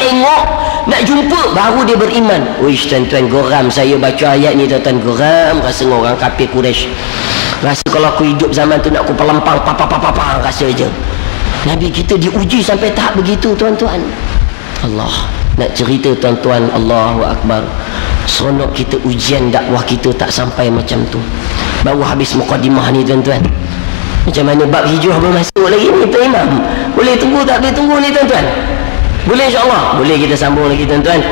tengok, nak jumpa, baru dia beriman. Uish tuan-tuan, geram saya baca ayat ni tuan-tuan, geram rasa orang kafir Quraisy. Rasa kalau aku hidup zaman tu nak aku pelempang papa rasa je. Nabi kita diuji sampai tahap begitu tuan-tuan. Allah nak cerita tuan-tuan, Allahu Akbar. Seronok kita ujian dakwah kita tak sampai macam tu. Baru habis mukadimah ni tuan-tuan. Macam mana bab hijrah belum masuk lagi ni Tuan Imam? Boleh tunggu tak boleh tunggu ni tuan-tuan? Boleh insya-Allah? Boleh kita sambung lagi tuan-tuan.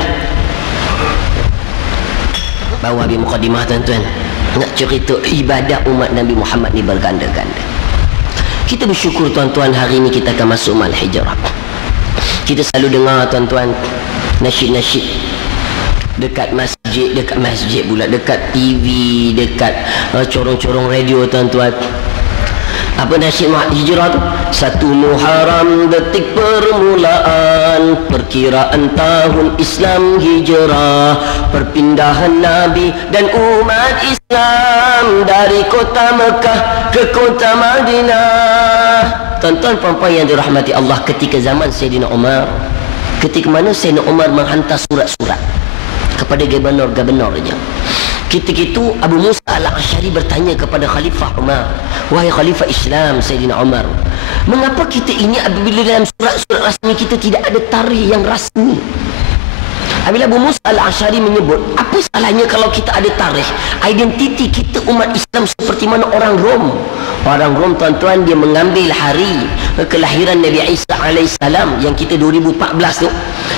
Baru habis mukadimah tuan-tuan. Nak cerita ibadah umat Nabi Muhammad ni berganda-ganda. Kita bersyukur tuan-tuan, hari ni kita akan masuk mal hijrah. Kita selalu dengar tuan-tuan nasyid-nasyid dekat masjid pula, dekat TV, dekat corong-corong radio tuan-tuan. Apa nasyid hijrah tu? 1 Muharram detik permulaan perkiraan tahun Islam hijrah, perpindahan Nabi dan umat Islam dari kota Mekah ke kota Madinah. Tuan-tuan puan-puan yang dirahmati Allah, ketika zaman Sayyidina Umar, ketika mana Sayyidina Umar menghantar surat-surat kepada gubernur-gubernur saja. Ketika itu Abu Musa al-Asy'ari bertanya kepada Khalifah Umar, wahai Khalifah Islam Sayyidina Umar, mengapa kita ini apabila dalam surat-surat rasmi kita tidak ada tarikh yang rasmi? Apabila Abu Musa al-Asy'ari menyebut, apa salahnya kalau kita ada tarikh? Identiti kita umat Islam seperti mana orang Rom. Orang Rom tuan-tuan, dia mengambil hari kelahiran Nabi Isa alaihissalam yang kita 2014 tu,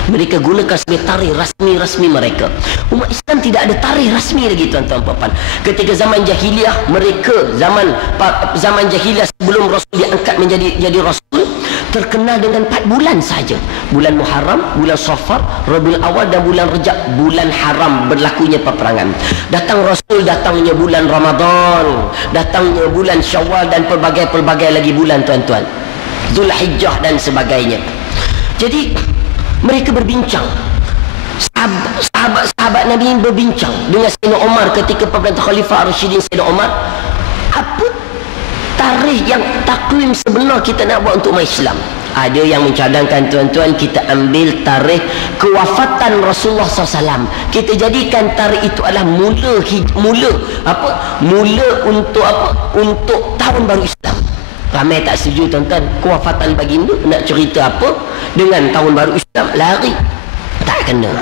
mereka gunakan sebagai tarikh rasmi mereka. Umat Islam tidak ada tarikh rasmi lagi tuan-tuan puan-puan. Ketika zaman jahiliah, mereka zaman jahiliah sebelum Rasul diangkat menjadi Rasul, terkenal dengan 4 bulan saja. Bulan Muharram, bulan Safar, Rabiul Awal dan bulan Rejab, bulan haram berlakunya peperangan. Datang Rasul, datangnya bulan Ramadan, datangnya bulan Syawal dan pelbagai lagi bulan tuan-tuan, Zulhijjah dan sebagainya. Jadi mereka berbincang, sahabat Nabi berbincang dengan Sayyidina Umar ketika pemerintah Khalifah Ar-Rasyidin Sayyidina Umar, apa tarikh yang takwim sebenar kita nak buat untuk umat Islam. Ada yang mencadangkan tuan-tuan, kita ambil tarikh kewafatan Rasulullah SAW, kita jadikan tarikh itu adalah mula untuk tahun baru Islam. Ramai tak setuju tuan-tuan, kewafatan baginda nak cerita apa dengan tahun baru Islam, lari tak kena.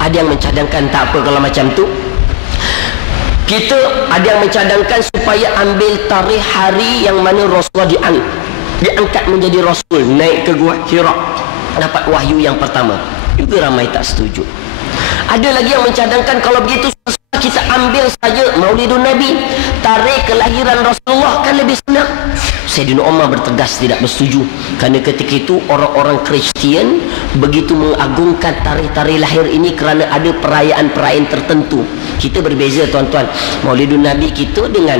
Ada yang mencadangkan tak apa kalau macam tu. Kita ada yang mencadangkan supaya ambil tarikh hari yang mana Rasulullah diangkat menjadi Rasul, naik ke Gua Hira, dapat wahyu yang pertama. Juga ramai tak setuju. Ada lagi yang mencadangkan kalau begitu kita ambil saja Maulidun Nabi, tarikh kelahiran Rasulullah, kan lebih senang. Sayyidina Umar bertegas tidak bersetuju, kerana ketika itu orang-orang Kristian begitu mengagungkan tarikh-tarikh lahir ini kerana ada perayaan-perayaan tertentu. Kita berbeza tuan-tuan. Maulidun Nabi kita dengan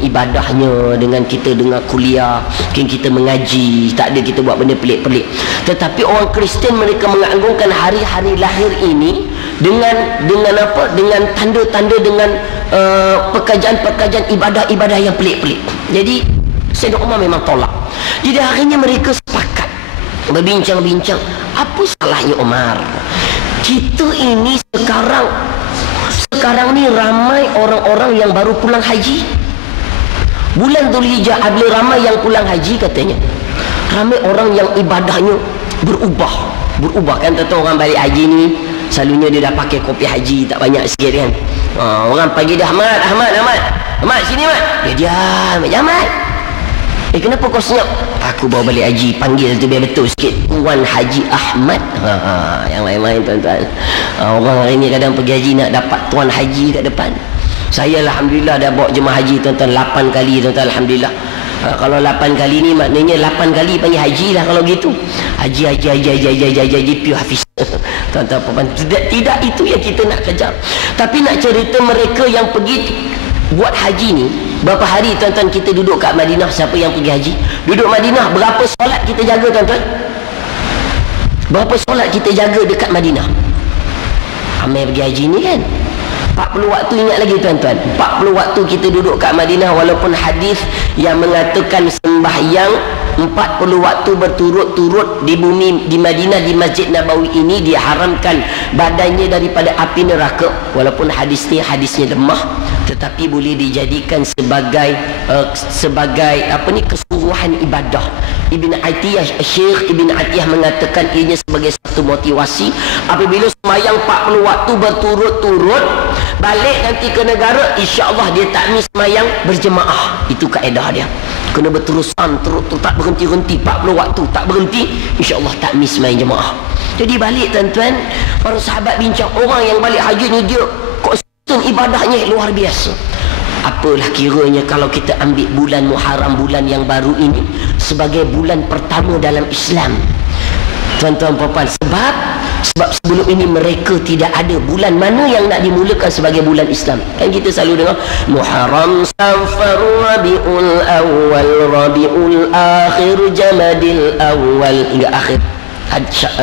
ibadahnya, dengan kita dengar kuliah, mungkin kita mengaji, tak ada kita buat benda pelik-pelik. Tetapi orang Kristian mereka mengagungkan hari-hari lahir ini dengan apa? Dengan tanda-tanda, dengan pekerjaan-pekerjaan ibadah-ibadah yang pelik-pelik. Jadi Sayyidina Umar memang tolak. Jadi akhirnya mereka sepakat berbincang-bincang, apa salahnya Umar? Kita ini sekarang ni ramai orang-orang yang baru pulang haji. Bulan Dzulhijjah ada ramai yang pulang haji katanya. Ramai orang yang ibadahnya berubah kan. Tentu orang balik haji ni selalunya dia dah pakai kopi haji tak banyak sikit kan. Orang panggil dia Ahmad sini Ahmad. Dia diam Ahmad. Kenapa kau senyap? Aku bawa balik haji, panggil tu biar betul sikit, Tuan Haji Ahmad. Yang lain-lain tuan-tuan. Orang hari ni kadang pergi haji nak dapat Tuan Haji kat depan. Saya Alhamdulillah dah bawa jemaah haji tuan-tuan 8 kali tuan-tuan, Alhamdulillah. Kalau 8 kali ni maknanya 8 kali panggil haji lah kalau gitu. Haji piu hafiz. Tuan-tuan, tidak itu yang kita nak kejar. Tapi nak cerita mereka yang pergi buat haji ni, berapa hari tuan-tuan kita duduk kat Madinah? Siapa yang pergi haji duduk Madinah, berapa solat kita jaga tuan-tuan? Berapa solat kita jaga dekat Madinah? Ramai pergi haji ni kan, 40 waktu ingat lagi tuan-tuan. 40 waktu kita duduk kat Madinah, walaupun hadis yang mengatakan sembahyang 40 waktu berturut-turut di bumi di Madinah, di Masjid Nabawi ini diharamkan badannya daripada api neraka. Walaupun hadisnya lemah, tetapi boleh dijadikan sebagai kesungguhan ibadah. Syekh Ibn Atiyah mengatakan ianya sebagai satu motivasi. Apabila sembahyang 40 waktu berturut-turut, balik nanti ke negara, insya-Allah dia tak miss sembahyang berjemaah. Itu kaedah dia. Kena berterusan, tak berhenti-henti 40 waktu, tak berhenti, insya-Allah tak miss main jemaah. Jadi balik tuan-tuan, para sahabat bincang, orang yang balik haji ni dia kok sistem ibadahnya luar biasa. Apalah kiranya kalau kita ambil bulan Muharram, bulan yang baru ini sebagai bulan pertama dalam Islam. Tuan-tuan puan-puan, sebab sebelum ini mereka tidak ada bulan mana yang nak dimulakan sebagai bulan Islam. Kan kita selalu dengar Muharram, Safar, Rabiul Awal, Rabiul Akhir, Jamadil Awal hingga akhir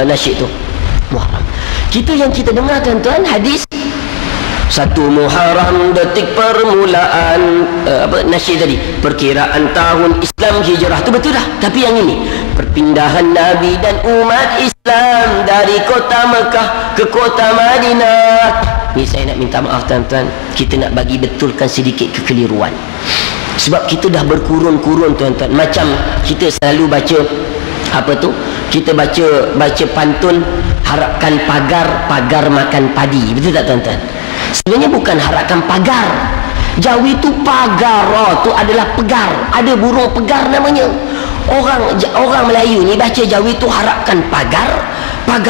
nasyid tu Muharram. Yang kita dengar tuan-tuan hadis 1 Muharram detik permulaan nasyid tadi, perkiraan tahun Islam hijrah tu betul dah. Tapi yang ini perpindahan Nabi dan umat Islam dari kota Mekah ke kota Madinah. Ni saya nak minta maaf tuan-tuan, kita nak bagi betulkan sedikit kekeliruan. Sebab kita dah berkurun-kurun tuan-tuan. Macam kita selalu baca kita baca pantun, harapkan pagar makan padi. Betul tak tuan-tuan? Sebenarnya bukan harapkan pagar. Jawi tu pagar, tu adalah pegar. Ada burung pegar namanya. Orang Melayu ni baca Jawi tu harapkan pagar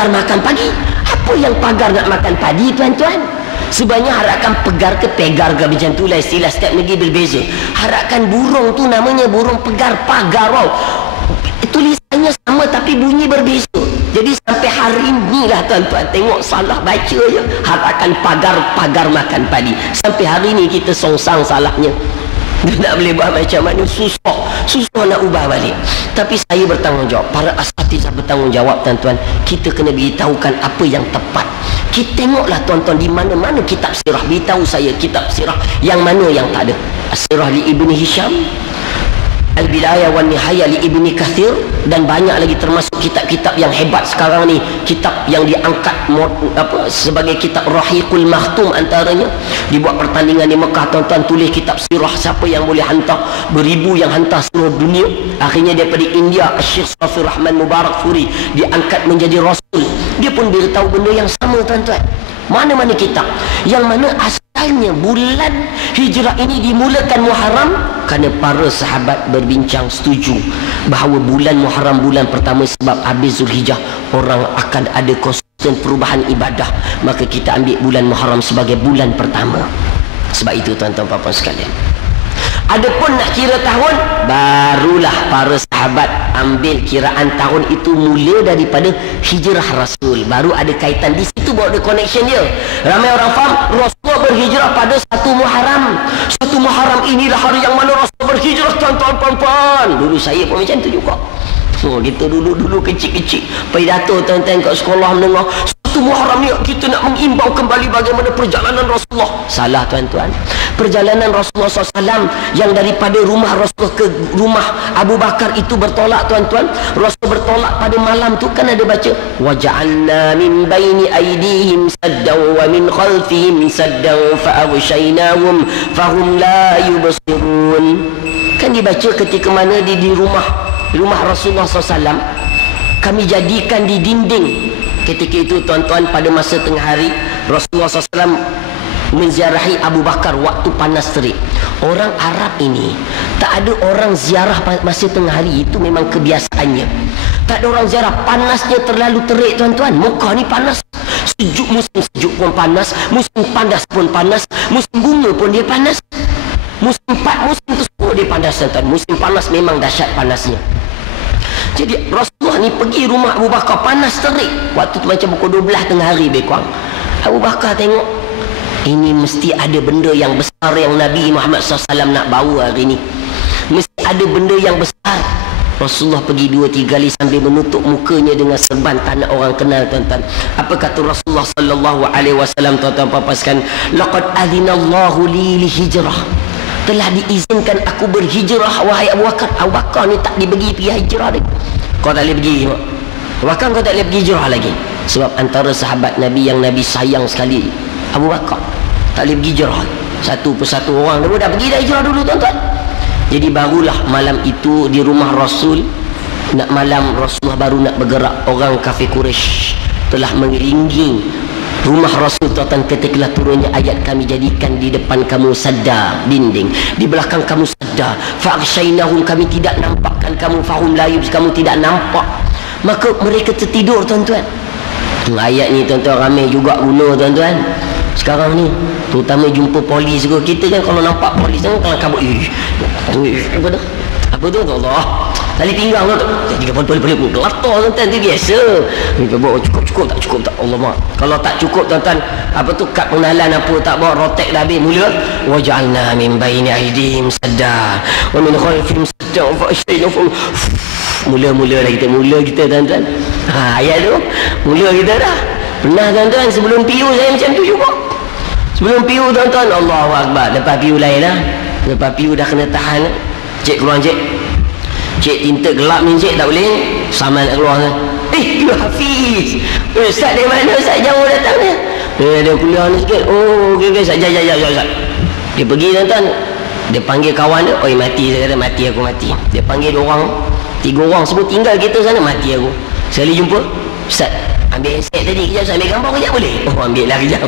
makan padi. Apa yang pagar nak makan padi tuan-tuan? Sebenarnya harapkan pegar ke pegar ke macam tu lah, istilah setiap negeri berbeza. Harapkan burung tu namanya burung pegar, pagar. Tulisannya sama tapi bunyi berbeza. Jadi sampai hari ni lah tuan-tuan, tengok salah baca je, harapkan pagar makan padi. Sampai hari ni kita songsang salahnya. Dia nak boleh buat macam mana, susah nak ubah balik. Tapi saya bertanggungjawab, para asatizah bertanggungjawab tuan-tuan, kita kena beritahukan apa yang tepat. Kita tengoklah tuan-tuan, di mana-mana kitab sirah, beritahu saya kitab sirah yang mana yang tak ada. As-Sirah li Ibni Hisham, Al-Bidayah wa Nihayah li Ibni Kathir, dan banyak lagi termasuk kitab-kitab yang hebat sekarang ni, kitab yang diangkat sebagai kitab Rahiqul Makhtum antaranya. Dibuat pertandingan di Mekah tuan-tuan, tulis kitab sirah, siapa yang boleh hantar, beribu yang hantar seluruh dunia. Akhirnya daripada India, Syekh Safi Rahman Mubarak Furi diangkat menjadi Rasul. Dia pun beritahu benda yang sama tuan-tuan. Mana-mana kitab yang mana asalnya bulan hijrah ini dimulakan Muharram, kerana para sahabat berbincang setuju bahawa bulan Muharram bulan pertama, sebab habis Zulhijjah orang akan ada konsisten perubahan ibadah, maka kita ambil bulan Muharram sebagai bulan pertama. Sebab itu tuan-tuan puan-puan sekalian, adapun nak kira tahun, barulah para sahabat ambil kiraan tahun itu mula daripada hijrah Rasul. Baru ada kaitan di situ, baru ada connection dia. Ramai orang faham Rasul berhijrah pada 1 Muharram. 1 Muharram inilah hari yang mana Rasul berhijrah tuan-tuan puan-puan. Dulu saya pun macam tu juga. Kita dulu kecil-kecil pidato tuan-tuan kat sekolah mendengar 1 Muharram ni kita nak mengimbau kembali bagaimana perjalanan Rasulullah. Salah tuan-tuan. Perjalanan Rasulullah SAW yang daripada rumah Rasulullah ke rumah Abu Bakar itu bertolak tuan-tuan. Rasul bertolak pada malam tu, kan ada baca waja'alna min baini aydihim saddan wa min khalfihim saddan fa'aghshaynahum fahum la yubsirun. Kan dibaca ketika mana di rumah Rasulullah SAW kami jadikan di dinding. Ketika itu tuan-tuan, pada masa tengah hari Rasulullah SAW menziarahi Abu Bakar waktu panas terik. Orang Arab ini tak ada orang ziarah masa tengah hari, itu memang kebiasaannya. Tak ada orang ziarah, panasnya terlalu terik tuan-tuan. Mekah ni panas, sejuk, musim sejuk pun panas, musim panas pun panas, musim bunga pun dia panas, musim tu semua dia panas tuan-tuan. Musim panas memang dahsyat panasnya. Jadi Rasulullah ni pergi rumah Abu Bakar, panas terik. Waktu tu macam pukul 12 tengah hari lebih kurang. Abu Bakar tengok, ini mesti ada benda yang besar yang Nabi Muhammad SAW nak bawa hari ni. Mesti ada benda yang besar. Rasulullah pergi 2-3 kali sambil menutup mukanya dengan serban tak nak orang kenal, tuan-tuan. Apa kata Rasulullah sallallahu alaihi wasallam, tuan-tuan papaskan, laqad adzinallahu li hijrah, telah diizinkan aku berhijrah wahai Abu Bakar. Abu Bakar ni tak dibagi pergi hijrah dia. Kau tak boleh pergi, Abu Bakar, kau tak boleh pergi hijrah lagi. Sebab antara sahabat Nabi yang Nabi sayang sekali, Abu Bakar, tak boleh pergi hijrah. Satu persatu orang dia dah pergi dah hijrah dulu, tuan-tuan. Jadi barulah malam itu di rumah Rasul, nak malam Rasulullah baru nak bergerak, orang kafir Quraisy telah mengiringi rumah Rasul, tuan-tuan, ketika turunnya ayat, kami jadikan di depan kamu sadda, dinding, di belakang kamu sadda, fa'aghshaynahum, kami tidak nampakkan kamu, fahum la yubs, kamu tidak nampak, maka mereka tertidur, tuan-tuan. Ayat ni, tuan-tuan, ramai juga guna, tuan-tuan. Sekarang ni terutama jumpa polis ke, kita kan kalau nampak polis kan kalau kabut, apa tu Allah, tali pinggang tu jadi boleh gelator, tuan-tuan, tu biasa. Kita bawa cukup tak cukup tak, Allah mak, kalau tak cukup, tuan-tuan, apa tu kad pengenalan apa tak bawa, rotek dah habis, mula waj'alna min baini aydihim sadda wa min khalfihim sadda fa asyaynahu, mula kita tuan-tuan. Ayat tu mula kita dah pernah, tuan-tuan. Sebelum PU saya macam tu juga. Sebelum PU, tuan-tuan, Allahu Akbar. Lepas PU lain lah. Lepas PU dah kena tahan. Cik keluar, cik. Cik tinta gelap ni, cik tak boleh. Sama nak keluar kan. You Hafiz. Ustaz dari mana? Ustaz jauh datang ni. Dia kuliah ni sikit. Oh, okey, Ustaz. Jap. Dia pergi, tuan-tuan. Dia panggil kawan dia. Oi, mati. Saya kata, mati aku, mati. Dia panggil 2 orang. 3 orang semua tinggal kita sana. Mati aku. Sekali jumpa, Ustaz, ambil handset tadi kejap, Ustaz, ambil gambar kejap boleh? Oh, ambil lah kejap.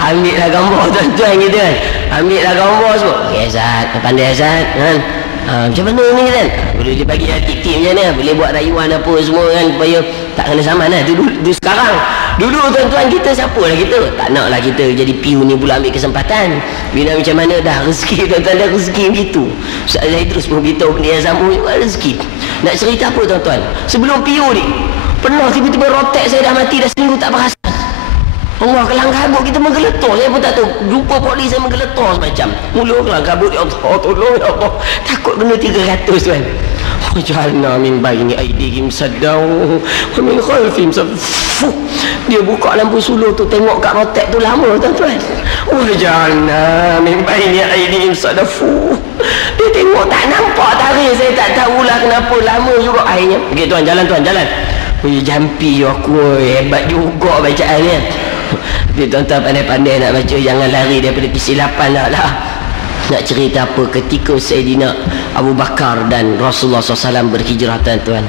Ambil lah gambar, tuan-tuan, gitu kan. Ambil lah gambar semua. Okey, Ustaz, pandai, Ustaz, kan. Macam mana ni, kan? Boleh dia bagi tip-tip macam mana, boleh buat rayuan apa semua kan, supaya tak kena saman lah. Itu sekarang. Dulu, tuan-tuan, kita siapa lah kita? Tak nak lah kita jadi PU ni pula ambil kesempatan. Bila macam mana dah rezeki, tuan-tuan, dah rezeki begitu. Ustaz saya terus beritahu benda yang sama juga rezeki. Nak cerita apa, tuan-tuan? Sebelum PU ni, pernah tiba-tiba rotek saya dah mati dah seminggu tak perasan. Allah, kelang kabut kita menggeletor, saya pun tak tahu. Jumpa polis saya menggeletor semacam. Mula kelang kabut, ya Allah, tolong ya Allah. Takut kena 300, tuan. Wajalna min baini aydihim saddaw wa min khalfihim saddaw. Dia buka lampu suluh tu, tengok kat rotek tu lama, tuan-tuan. Wajalna min baini aydihim saddaw. Dia tengok tak nampak tarikh, saya tak tahulah kenapa lama juga akhirnya. Okey, tuan, jalan, tuan, jalan. Jampi aku, hebat juga bacaan ni. Tapi tuan-tuan pandai-pandai nak baca, jangan lari daripada kesilapan lah. Nak cerita apa, ketika Sayyidina Abu Bakar dan Rasulullah SAW berhijrah, tuan-tuan,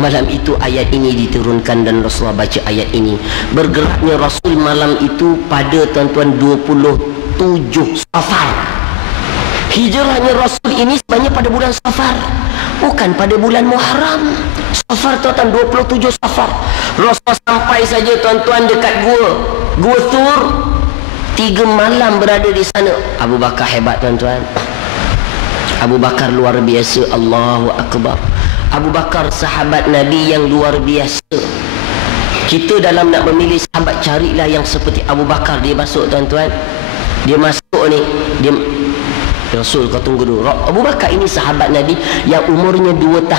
malam itu ayat ini diturunkan dan Rasulullah baca ayat ini. Bergeraknya Rasul malam itu pada, tuan-tuan, 27 Safar. Hijrahnya Rasul ini sebenarnya pada bulan Safar, bukan pada bulan Muharram. Safar, tuan-tuan, 27 Safar. Rasulullah sampai saja, tuan-tuan, dekat Gua Thur, 3 malam berada di sana. Abu Bakar hebat, tuan-tuan. Abu Bakar luar biasa. Allahu Akbar. Abu Bakar sahabat Nabi yang luar biasa. Kita dalam nak memilih sahabat, carilah yang seperti Abu Bakar. Dia masuk, tuan-tuan, dia masuk ni, dia Rasul, kau tunggu dulu. Abu Bakar ini sahabat Nabi yang umurnya 2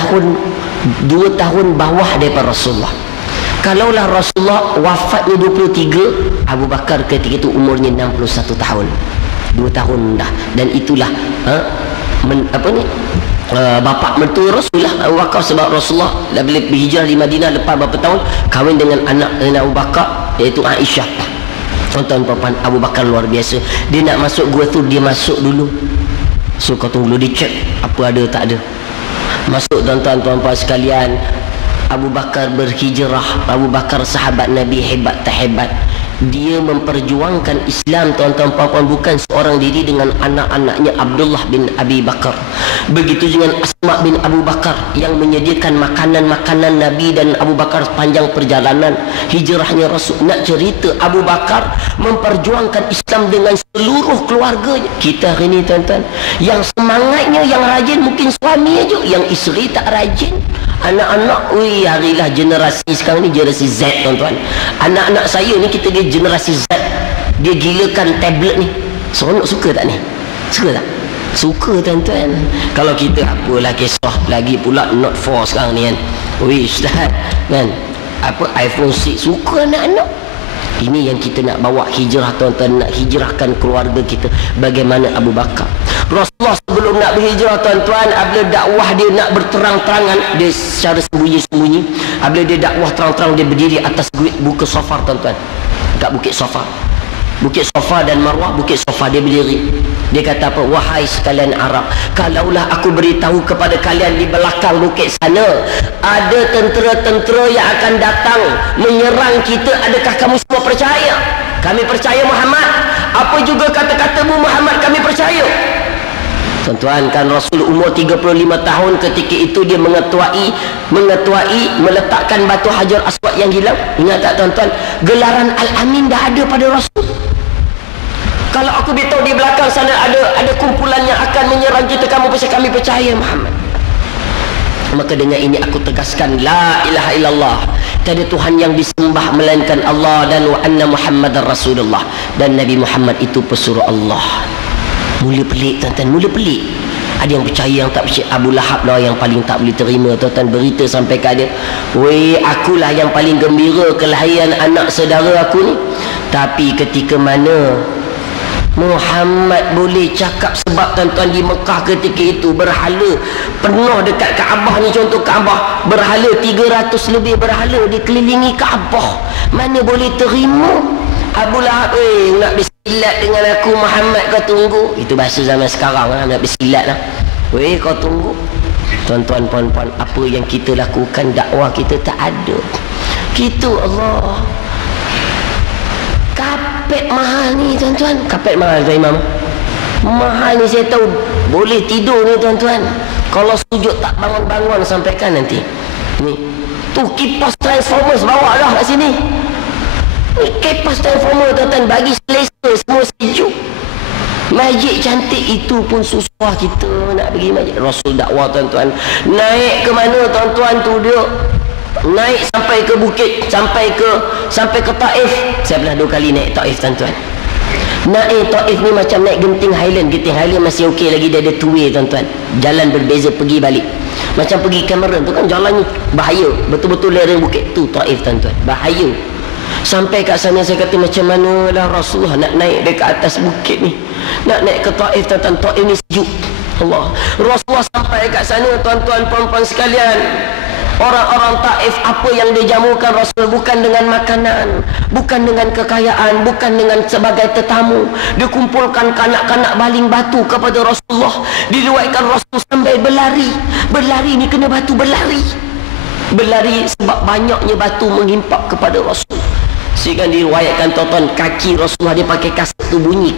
tahun bawah daripada Rasulullah. Kalaulah Rasulullah wafatnya 23, Abu Bakar ketika itu umurnya 61 tahun. 2 tahun dah. Dan itulah bapa mertua Rasulullah, Abu Bakar, sebab Rasulullah dah berhijrah di Madinah lepas berapa tahun kahwin dengan anak Abu Bakar, iaitu Aisyah. Tuan-tuan puan, Abu Bakar luar biasa. Dia nak masuk Gua tu, dia masuk dulu. So kau tunggu dulu, dia cek apa ada tak ada. Masuk, tuan-tuan puan sekalian. Abu Bakar berhijrah. Abu Bakar sahabat Nabi, hebat tak hebat. Dia memperjuangkan Islam, tuan-tuan puan, bukan seorang diri, dengan anak-anaknya Abdullah bin Abi Bakar. Begitu dengan Asma bin Abu Bakar yang menyediakan makanan-makanan Nabi dan Abu Bakar sepanjang perjalanan hijrahnya Rasul. Nak cerita, Abu Bakar memperjuangkan Islam dengan seluruh keluarganya. Kita hari ini, tuan-tuan, yang semangatnya, yang rajin mungkin suami aja, yang isteri tak rajin. Anak-anak, harilah generasi sekarang ni generasi Z, tuan-tuan. Anak-anak saya ni, kita dia generasi Z. Dia gilakan tablet ni. Seronok, suka tak ni? Suka tak? Suka tuan-tuan. Kalau kita apalah kisah lagi pula Note 4 sekarang ni kan. Wish Ustaz kan. Apa iPhone 6 suka anak-anak. Ini yang kita nak bawa hijrah tuan-tuan, nak hijrahkan keluarga kita bagaimana Abu Bakar. Rasulullah sebelum nak berhijrah tuan-tuan, apabila dakwah dia nak berterang-terangan, dia secara sembunyi-sembunyi, apabila dia dakwah terang-terang, dia berdiri atas bukit Safar tuan-tuan, dekat bukit Safar. Bukit Safa dan Marwah, bukit Safa dia berdiri. Dia kata apa? Wahai sekalian Arab, kalaulah aku beritahu kepada kalian di belakang bukit sana ada tentera-tentera yang akan datang menyerang kita, adakah kamu semua percaya? Kami percaya Muhammad. Apa juga kata-katamu Muhammad, kami percaya. Tuan-tuan, kan Rasul umur 35 tahun ketika itu dia mengetuai meletakkan batu Hajar Aswad yang hilang. Ingat tak tuan-tuan? Gelaran Al-Amin dah ada pada Rasul. Kalau aku beritahu di belakang sana ada kumpulan yang akan menyerang kita, kamu percaya? Kami percaya Muhammad. Maka dengan ini aku tegaskan, la ilaha illallah, tiada Tuhan yang disembah melainkan Allah, dan wa anna Muhammadar Rasulullah, dan Nabi Muhammad itu pesuruh Allah. Mula pelik tuan-tuan, mula pelik. Ada yang percaya, yang tak percaya. Abu Lahab lah yang paling tak boleh terima tuan-tuan. Berita sampai ke dia, weh, akulah yang paling gembira kelahiran anak saudara aku ni. Tapi ketika mana Muhammad boleh cakap, sebab tuan-tuan di Mekah ketika itu berhala penuh dekat Kaabah ni, contoh Kaabah, berhala 300 lebih berhala dikelilingi Kaabah. Mana boleh terima Abu Lahab, nak bersilat dengan aku Muhammad, kau tunggu. Itu bahasa zaman sekarang lah, nak bersilat lah. Kau tunggu. Tuan-tuan, puan-puan, apa yang kita lakukan, dakwah kita tak ada. Kita Allah, kapet mahal ni tuan-tuan. Kapet mahal tuan Imam, mahal ni saya tahu. Boleh tidur ni tuan-tuan, kalau sujud tak bangun-bangun sampaikan nanti. Ni tu kipas Transformers bawa dah kat sini. Ni kipas Transformer tuan-tuan, bagi selesa semua sejuk. Masjid cantik itu pun susah kita nak pergi masjid. Rasul dakwah tuan-tuan, naik ke mana tuan-tuan tu dia naik sampai ke bukit, sampai ke Taif. Saya pernah 2 kali naik Taif tuan-tuan. Naik Taif ni macam naik genting Highland. Genting Highland masih okey lagi, dia ada two way tuan-tuan, jalan berbeza pergi balik. Macam pergi Cameron tu kan jalannya bahaya, betul-betul lereng bukit tu Taif tuan-tuan, bahaya. Sampai kat sana saya kata, macam mana lah Rasulullah nak naik dekat atas bukit ni, nak naik ke Taif tuan-tuan. Taif ni sejuk Allah. Rasulullah sampai kat sana tuan-tuan, puan-puan sekalian, orang-orang Taif apa yang dijamukan Rasul bukan dengan makanan, bukan dengan kekayaan, bukan dengan sebagai tetamu. Dia kumpulkan kanak-kanak baling batu kepada Rasulullah. Diriwayatkan Rasul sampai berlari ni kena batu, berlari sebab banyaknya batu menghimpak kepada Rasul. Sehingga diriwayatkan tuan-tuan, kaki Rasulullah dia pakai kasut tu bunyi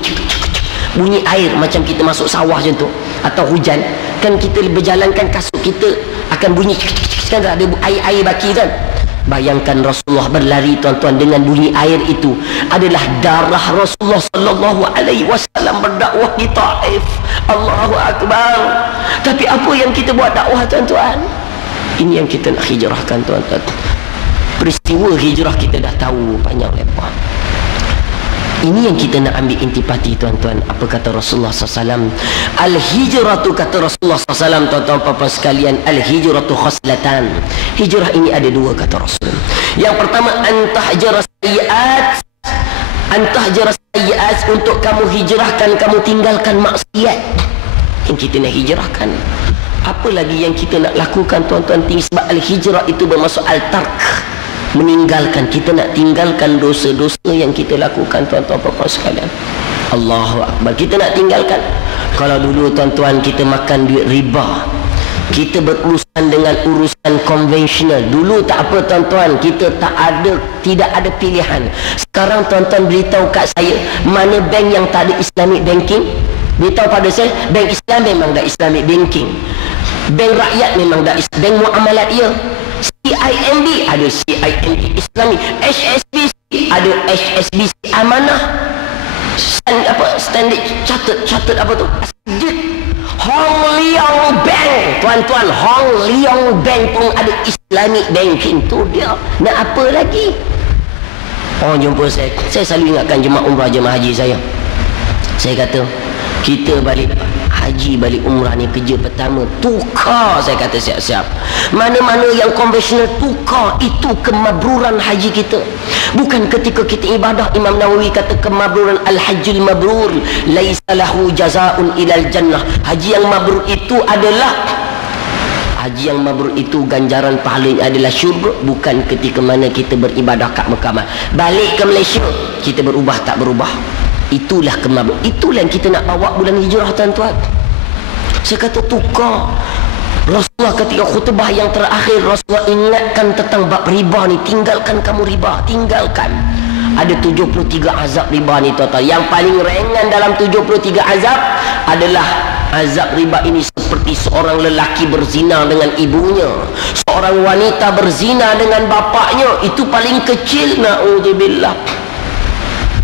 air, macam kita masuk sawah macam tu atau hujan kan, kita berjalankan kasut kita akan bunyi kan, ada air baki kan. Bayangkan Rasulullah berlari tuan-tuan, dengan bunyi air itu adalah darah Rasulullah sallallahu alaihi wasallam berdakwah di Taif. Allahu akbar. Tapi apa yang kita buat dakwah tuan-tuan? Ini yang kita nak hijrahkan tuan-tuan. Peristiwa hijrah kita dah tahu panjang lebar. Ini yang kita nak ambil intipati tuan-tuan. Apa kata Rasulullah SAW? Al-hijratu, kata Rasulullah SAW, tuan-tuan puan sekalian, al-hijratu khaslatan. Hijrah ini ada 2 kata Rasul. Yang pertama, antahjara sayyi'at, untuk kamu hijrahkan, kamu tinggalkan maksiat. Yang kita nak hijrahkan. Apa lagi yang kita nak lakukan tuan-tuan? Sebab al-hijrah itu bermaksud al-tark, meninggalkan. Kita nak tinggalkan dosa-dosa yang kita lakukan tuan-tuan puan sekalian. Allahu akbar. Kita nak tinggalkan. Kalau dulu tuan-tuan kita makan duit riba, kita berurusan dengan urusan konvensional. Dulu tak apa tuan-tuan, kita tidak ada pilihan. Sekarang tuan-tuan beritahu kat saya, mana bank yang tak ada Islamic banking? Beritahu pada saya, bank Islam memang dah Islamic banking, bank rakyat memang dah bank muamalat ya. CIMB ada CIMB Islami, HSBC ada HSBC Amanah, Standard Chartered apa tu, Hong Leong Bank tuan-tuan, Hong Leong Bank pun ada Islamic banking. Tu dia nak apa lagi? Orang jumpa saya selalu ingatkan jemaah umrah, jemaah haji saya kata, kita balik haji balik umrah ni kerja pertama. Tukar, saya kata siap-siap. Mana-mana yang konvensional tukar, itu kemabruran haji kita. Bukan ketika kita ibadah, Imam Nawawi kata kemabruran al-hajjul mabrur laisa lahu jazaa'un ilal jannah. Haji yang mabrur itu adalah haji yang mabrur itu ganjaran pahalanya adalah syurga, bukan ketika mana kita beribadah kat Mekah. Balik ke Malaysia kita berubah tak berubah. Itulah kemabrur. Itulah yang kita nak bawa bulan hijrah, tuan-tuan. Saya kata tukar. Rasulullah ketika khutbah yang terakhir, Rasulullah ingatkan tentang bab riba ni. Tinggalkan kamu riba, tinggalkan. Ada 73 azab riba ni, tuan-tuan. Yang paling ringan dalam 73 azab adalah azab riba ini seperti seorang lelaki berzina dengan ibunya, seorang wanita berzina dengan bapaknya. Itu paling kecil. Na'udzubillah.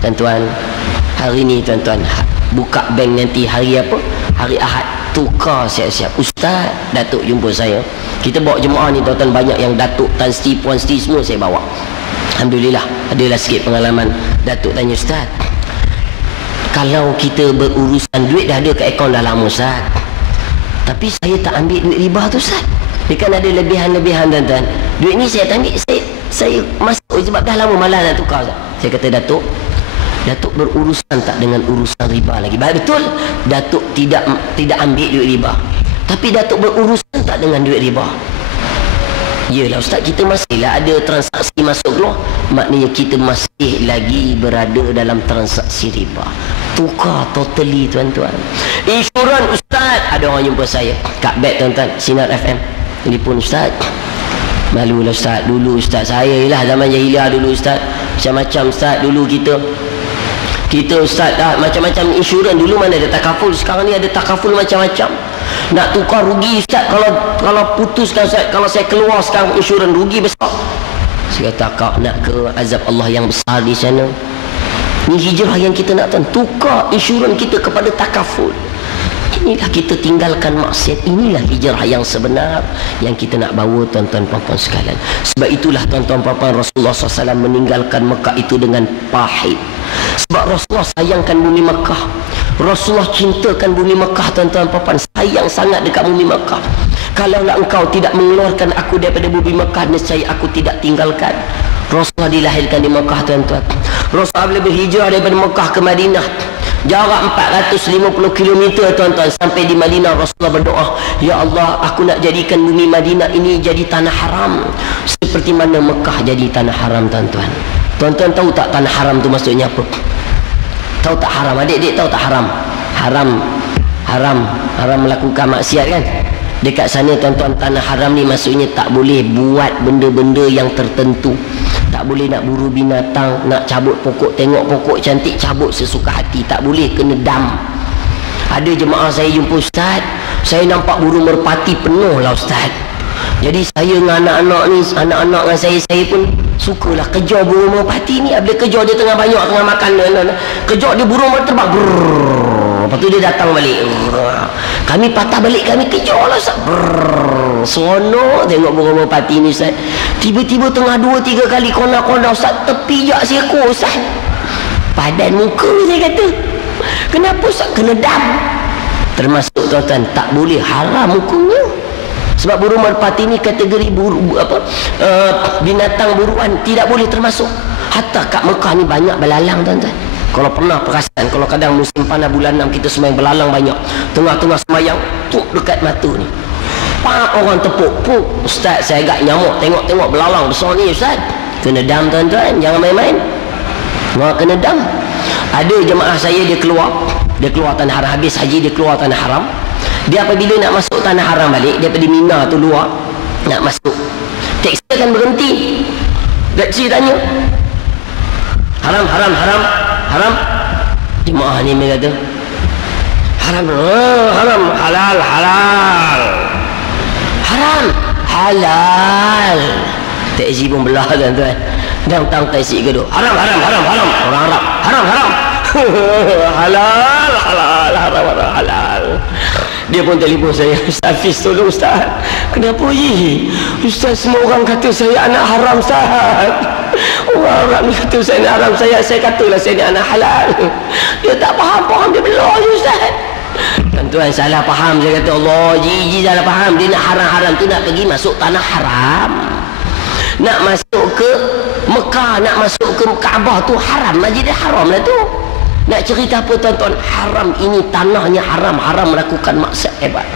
Tuan-tuan, hari ni tuan-tuan buka bank nanti hari apa? Hari Ahad. Tukar siap-siap. Ustaz Datuk jumpa saya. Kita bawa jemaah ni tuan-tuan, banyak yang Datuk, Tan Sri, Puan Sri semua saya bawa. Alhamdulillah, adalah sikit pengalaman. Datuk tanya, Ustaz, kalau kita berurusan duit dah ada ke akaun dah lama, Ustaz, tapi saya tak ambil duit riba tu, Ustaz. Dia kan ada lebihan-lebihan, tuan-tuan. Duit ni saya tak ambil, saya masuk sebab dah lama malas nak tukar, Ustaz. Saya kata, Datuk berurusan tak dengan urusan riba lagi? Betul, Datuk tidak ambil duit riba, tapi Datuk berurusan tak dengan duit riba? Yelah Ustaz, kita masihlah ada transaksi masuk keluar. Maknanya kita masih lagi berada dalam transaksi riba. Tukar totally, tuan-tuan. Insurans, Ustaz, ada orang jumpa saya kat beg, tuan-tuan, Sinar FM. Telefon, Ustaz, malulah Ustaz, dulu Ustaz saya lah zaman jahiliah dulu, Ustaz, macam-macam Ustaz dulu kita Ustaz dah macam-macam insurans dulu, mana ada takaful. Sekarang ni ada takaful macam-macam. Nak tukar rugi Ustaz, kalau putuskan Ustaz, kalau saya keluar sekarang insurans rugi besar. Saya kata, kau nak ke azab Allah yang besar di sana? Ni hijrah yang kita nak, tukar insurans kita kepada takaful. Inilah kita tinggalkan maksiat. Inilah hijrah yang sebenar yang kita nak bawa, tuan-tuan puan-puan sekalian. Sebab itulah tuan-tuan puan-puan, Rasulullah SAW meninggalkan Mekah itu dengan pahit. Sebab Rasulullah sayangkan bumi Mekah. Rasulullah cintakan bumi Mekah, tuan-tuan puan-puan. Sayang sangat dekat bumi Mekah. Kalaulah engkau tidak mengeluarkan aku daripada bumi Mekah, nescaya aku tidak tinggalkan. Rasulullah dilahirkan di Mekah, tuan-tuan. Rasulullah boleh berhijrah daripada Mekah ke Madinah, jarak 450 km, tuan-tuan. Sampai di Madinah, Rasulullah berdoa, Ya Allah, aku nak jadikan bumi Madinah ini jadi tanah haram seperti mana Mekah jadi tanah haram, tuan-tuan. Tuan-tuan tahu tak tanah haram tu maksudnya apa? Tahu tak haram? Adik-adik tahu tak haram? Haram melakukan maksiat, kan? Dekat sana, tuan-tuan, tanah haram ni maksudnya tak boleh buat benda-benda yang tertentu. Tak boleh nak buru binatang, nak cabut pokok, tengok pokok cantik cabut sesuka hati. Tak boleh, kena dam. Ada jemaah saya jumpa, Ustaz, saya nampak burung merpati penuh lah, Ustaz. Jadi saya dengan anak-anak ni, anak-anak dengan saya pun sukalah kejar burung merpati ni. Bila kejar dia tengah banyak, tengah makan, kejar dia burung terbang, lepas tu dia datang balik. Kami patah balik, kami kejar lah, Ustaz. Seronok tengok burung merpati ni, Ustaz. Tiba-tiba tengah 2-3 kali kona-kona, Ustaz, terpijak seekor, Ustaz. Padan muka, saya kata. Kenapa, Ustaz? Kena dam. Termasuk, tuan-tuan, tak boleh, haram hukumnya. Sebab burung merpati ni kategori binatang buruan, tidak boleh termasuk. Hatta kat Mekah ni banyak belalang, tuan-tuan. Kalau pernah perasan, kalau kadang musim panas bulan 6 kita semayang, belalang banyak. Tengah-tengah semayang, tuk dekat mata ni, pak, orang tepuk, puk. Ustaz, saya agak nyamuk tengok-tengok belalang besar ni, Ustaz. Kena dam, tuan-tuan, jangan main-main. Kena dam. Ada jemaah saya, dia keluar tanah haram, habis haji dia keluar tanah haram. Dia apabila nak masuk tanah haram balik daripada Mina tu luar, nak masuk, taksi akan berhenti. Taksi tanya, haram. Jemaah ni kata, haram, halal. Taksi pun belah, tuan-tuan. Datang taksi kedua, haram. Orang Arab, haram. halal. Dia pun telefon saya, Ustaz Hafiz, tolong Ustaz. Kenapa ye? Ustaz, semua orang kata saya anak haram, Ustaz. Orang Arab ni kata saya anak haram, saya katalah saya ni anak halal. Dia tak faham, dia belah je, Ustaz. Tuan-tuan salah faham. Saya kata Allah Ji salah faham. Dia nak haram-haram tu nak pergi masuk tanah haram, nak masuk ke Mekah, nak masuk ke Kaabah tu haram. Masjid haram lah tu. Nak cerita apa tuan-tuan? Haram ini tanahnya haram. Haram melakukan maksiat hebat.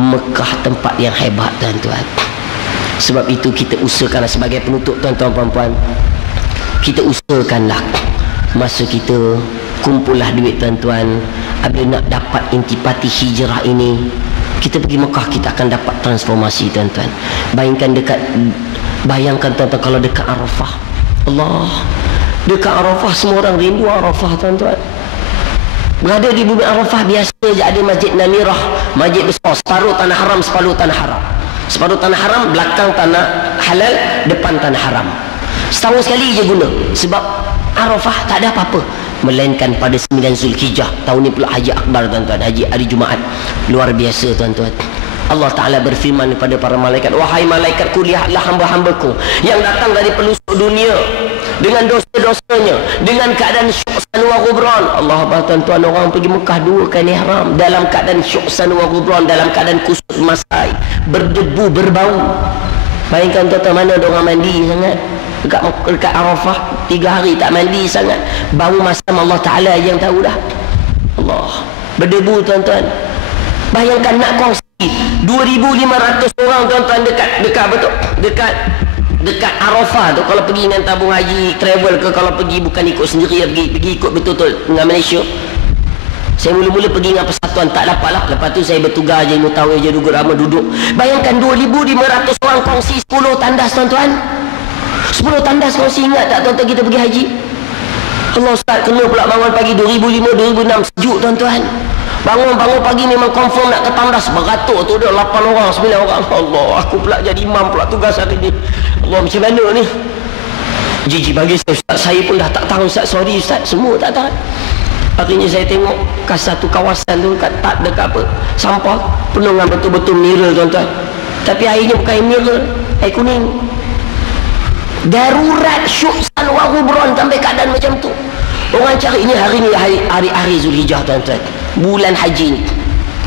Mekah tempat yang hebat tuan-tuan. Sebab itu kita usahakanlah sebagai penutup tuan-tuan puan-puan, kita usahakanlah masa kita kumpullah duit tuan-tuan. Apabila nak dapat intipati hijrah ini, kita pergi Mekah, kita akan dapat transformasi tuan-tuan. Bayangkan tuan-tuan kalau dekat Arafah. Allah, dekat Arafah semua orang rindu Arafah tuan-tuan. Berada di bumi Arafah biasa je ada Masjid Namirah, masjid besar, separuh tanah haram, separuh tanah haram. Separuh tanah haram, belakang tanah halal, depan tanah haram. Setahun sekali je guna. Sebab Arafah tak ada apa-apa, melainkan pada 9 Zulhijjah. Tahun ni pula Haji Akbar tuan-tuan, haji hari Jumaat. Luar biasa tuan-tuan. Allah Ta'ala berfirman kepada para malaikat, wahai malaikatku, lihatlah hamba-hambaku yang datang dari pelosok dunia dengan dosa-dosanya, dengan keadaan syu'san wa ghubran. Allah Akbar tuan-tuan, orang pergi Mekah dua kan ihram dalam keadaan syu'san wa ghubran, dalam keadaan kusut masai, berdebu, berbau. Bayangkan tuan-tuan, mana ada orang mandi sangat dekat Arafah 3 hari tak mandi sangat, bau masam Allah Ta'ala yang tahu dah. Allah, berdebu tuan-tuan. Bayangkan nak kongsi 2,500 orang tuan-tuan dekat apa tu? Dekat Arafah tu. Kalau pergi dengan tabung haji travel ke, kalau pergi bukan ikut sendiri, pergi ikut betul-betul dengan Malaysia. Saya mula-mula pergi dengan persatuan, tak dapat lah. Lepas tu saya bertugas je, mutawif je, duduk. Bayangkan 2,500 orang kongsi 10 tandas tuan-tuan. 10 tandas kongsi, ingat tak tuan-tuan kita pergi haji? Allah Ustaz, kena pula bangun pagi 2005, 2006 sejuk tuan-tuan. Bangun pagi memang confirm nak ke tandas, beratur tu dah 8 orang, 9 orang. Allah, aku pula jadi imam pula tugas hari ni. Allah, macam mana ni? Jijik bagi saya Ustaz, saya pun dah tak tahu Ustaz, sorry Ustaz, semua tak tahu. Akhirnya saya tengok kat satu kawasan tu, dekat apa, sampah penuh dengan betul-betul mineral tuan-tuan. Tapi airnya bukan air mineral, air kuning. Darurat syu'san wa ghubran sampai keadaan macam tu. Orang cari ini hari Zulhijjah tuan-tuan, bulan haji ni.